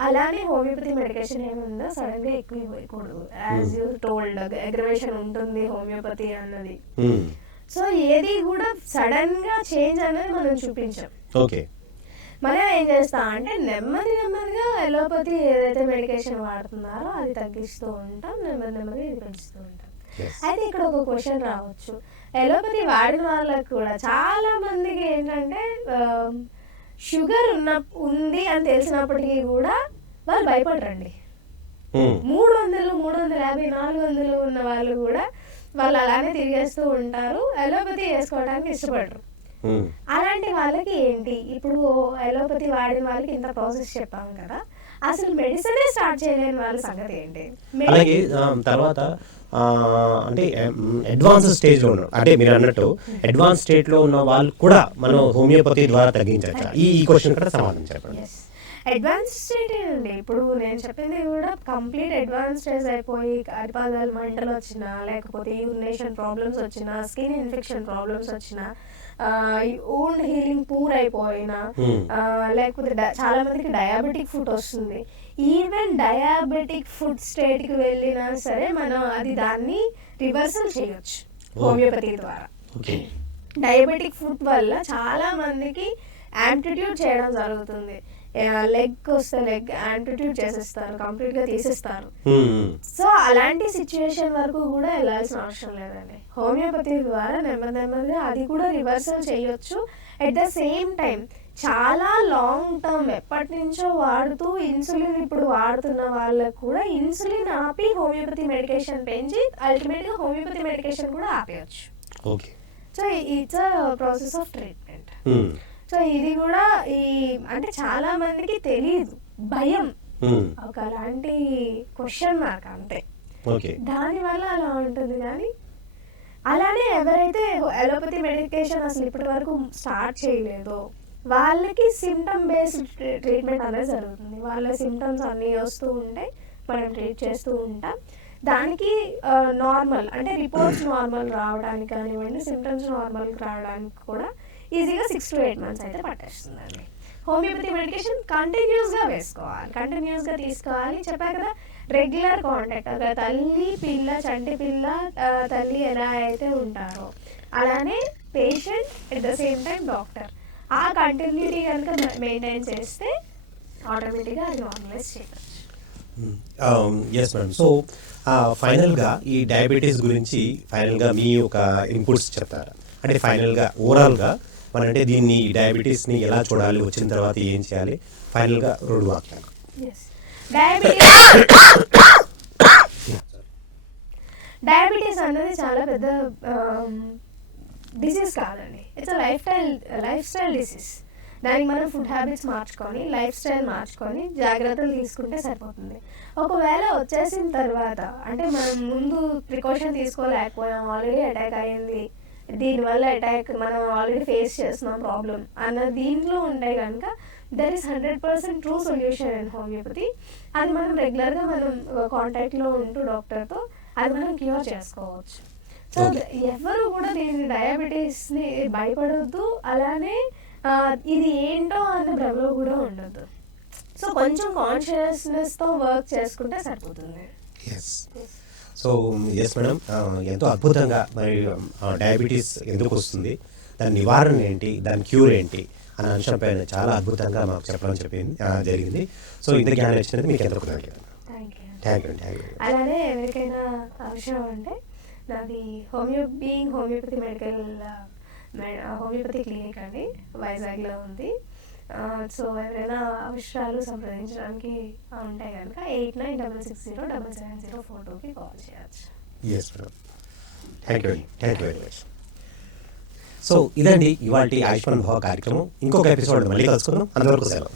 అలానే హోమియోపతి మెడికేషన్ ఏముందో సడన్ గా ఎక్కువ ఇవ్వకూడదు. యాజ్ యూ టోల్డ్ అగ్రవేషన్ ఉంటుంది హోమియోపతి అన్నది. సో ఏది కూడా సడన్ గా చేంజ్ అనేది మనం చూపించాం. మనం ఏం చేస్తాం అంటే నెమ్మదిగా ఎలోపతి ఏదైతే మెడికేషన్ వాడుతున్నారో అది తగ్గిస్తూ ఉంటాం, నెమ్మదిగా ఇది పెంచుతూ ఉంటాం. అయితే ఇక్కడ ఒక క్వశ్చన్ రావచ్చు, ఎలోపతి వాడిన వాళ్ళకి కూడా చాలా మందికి ఏంటంటే షుగర్ ఉంది అని తెలిసినప్పటికీ కూడా వాళ్ళు భయపడరండి. 300, 350, 400 ఉన్న వాళ్ళు కూడా వాళ్ళు అలానే తిరిగేస్తూ ఉంటారు, ఎలోపతి వేసుకోవడానికి ఇష్టపడరు. అలాంటి వాళ్ళకి ఏంటి, ఇప్పుడు ఎలోపతి వాడిన వాళ్ళకి ఇంత ప్రాసెస్ చెప్పాం కదా, అసలు మెడిసినే స్టార్ట్ చేయలేని వాళ్ళ సంగతి ఏంటి? అలాగే తర్వాత అంటే అడ్వాన్స్ స్టేజ్ లో ఉన్నారు, అంటే మీరు అన్నట్టు అడ్వాన్స్ స్టేట్ లో ఉన్న వాళ్ళు కూడా మనం హోమియోపతి ద్వారా తగ్గించవచ్చు. ఈ క్వశ్చన్ కూడా సమాధానం చెప్పండి. అడ్వాన్స్ స్టేట్ అండి, ఇప్పుడు నేను చెప్పింది కూడా కంప్లీట్ అడ్వాన్స్ స్టేజ్ అయిపోయి అరిపాదాలు మంటలు వచ్చినా, లేకపోతే యూరినేషన్ ప్రాబ్లమ్స్ వచ్చినా, స్కిన్ ఇన్ఫెక్షన్ ప్రాబ్లమ్స్ వచ్చినా, ఓల్డ్ హీలింగ్ పూర్ అయిపోయినా, లేకపోతే చాలా మందికి డయాబెటిక్ ఫుడ్ వస్తుంది. ఈవెన్ డయాబెటిక్ ఫుడ్ స్టేట్ కి వెళ్ళినా సరే మనం దాన్ని రివర్సల్ చేయొచ్చు హోమియోపతి ద్వారా. డయాబెటిక్ ఫుడ్ వల్ల చాలా మందికి యాంప్లిట్యూడ్ చేయడం జరుగుతుంది. లెగ్ వస్తే లెగ్ యాంప్లిట్యూడ్ చేసేస్తారు, కంప్లీట్ గా తీసేస్తారు. సో అలాంటి సిచ్యువేషన్ వరకు కూడా వెళ్ళాల్సిన అవసరం లేదండి. హోమియోపతి ద్వారా నెమ్మదిగా అది కూడా రివర్సల్ చేయొచ్చు. అట్ ద సేమ్ టైం చాలా లాంగ్ టర్మ్ ఎప్పటి నుంచో వాడుతూ ఇన్సులిన్ ఇప్పుడు వాడుతున్న వాళ్ళకు కూడా ఇన్సులిన్ ఆపి హోమియోపతి మెడికేషన్ పెంచి అల్టిమేట్గా హోమియోపతి మెడికేషన్ కూడా ఆపేయచ్చు. Okay. So it's a process of treatment. So ఇది కూడా అంటే చాలా మందికి తెలియదు, భయం, ఒకలాంటి క్వశ్చన్ మార్క్ అంతే. దానివల్ల అలా ఉంటుంది. కానీ అలానే ఎవరైతే అలోపతి మెడికేషన్ అసలు ఇప్పటి వరకు స్టార్ట్ చేయలేదో వాళ్ళకి సిమ్టమ్ బేస్డ్ ట్రీట్మెంట్ అనేది జరుగుతుంది. వాళ్ళ సిమ్టమ్స్ అన్నీ వస్తూ ఉంటే మనం ట్రీట్ చేస్తూ ఉంటాం. దానికి నార్మల్ అంటే రిపోర్ట్స్ నార్మల్ రావడానికి కానివ్వండి, సిమ్టమ్స్ నార్మల్ రావడానికి కూడా ఈజీగా 6 to 8 months అయితే పట్టేస్తుందండి. హోమియోపతి మెడికేషన్ కంటిన్యూస్గా వేసుకోవాలి, కంటిన్యూస్గా తీసుకోవాలి. చెప్పారు కదా, రెగ్యులర్ కాంటాక్ట్. అక్కడ తల్లి పిల్ల, చంటి పిల్ల తల్లి ఎలా అయితే ఉంటారో అలానే patient at the same time doctor, ఆ కంటిన్యూటీ కనుక మెయింటైన్ చేస్తే ఆటోమేటిక్గా అది నార్మలైజ్ చేయవచ్చు. Yes madam. సో ఫైనల్గా ఈ డయాబెటీస్ గురించి ఫైనల్గా మీ ఒక ఇన్పుట్స్ చెప్తారా? అంటే ఫైనల్గా ఓవరాల్గా మన అంటే దీన్ని డయాబెటీస్ని ఎలా చూడాలి, వచ్చిన తర్వాత ఏం చేయాలి, ఫైనల్గా 2 వాక్యాలు. డయాబెటీస్ అనేది చాలా పెద్ద డిసీజ్ కాదండి. It's life style disease. దానికి మనం ఫుడ్ హ్యాబిట్స్ మార్చుకొని, లైఫ్ స్టైల్ మార్చుకొని జాగ్రత్తలు తీసుకుంటే సరిపోతుంది. ఒకవేళ వచ్చేసిన తర్వాత అంటే మనం ముందు ప్రికాషన్ తీసుకోలేకపోయాం, ఆల్రెడీ అటాక్ అయ్యింది, దీనివల్ల అటాక్ మనం ఆల్రెడీ ఫేస్ చేస్తున్నాం ప్రాబ్లం అన్న దీంట్లో ఉంటే కనుక there is 100% true solution in homeopathy. అది మనం రెగ్యులర్గా మనం కాంటాక్ట్లో ఉంటూ డాక్టర్తో అది మనం క్యూర్ చేసుకోవచ్చు. సో ఎవరు కూడా దీని డయాబెటీస్ని భయపడవద్దు, అలానే ఇది ఏంటో అన్న భ్రమలో కూడా ఉండద్దు. సో కొంచెం కాన్షియస్నెస్తో వర్క్ చేసుకుంటే సరిపోతుంది. సో ఎస్ మేడం, ఎంతో అద్భుతంగా మరి డయాబెటీస్ ఎందుకు వస్తుంది, దాని నివారణ ఏంటి, దాని క్యూర్ ఏంటి అనే అంశంపై చాలా అద్భుతంగా మాకు చెప్పడం జరిగింది. సో ఇంత జ్ఞానం ఇచ్చినది మీకు ఎంతో థ్యాంక్ యూ. అలానే ఎవరికైనా అవసరం అంటే నాది హోమియోపతి మెడికల్ హోమియోపతి క్లినిక్ అండి, వైజాగ్లో ఉంది. సో ఎవరైనా అవసరాలు సంప్రదించడానికి ఉంటాయి కనుక 8966077042కి కాల్ చేయొచ్చు. Yes madam, thank you very much. So ఇదండి ఇవాళ ఆయుష్మాన్ భవ కార్యక్రమం. ఇంకొక ఎపిసోడ్ మళ్ళీ కలుసుకుందాం. అంతవరకు సెలవు.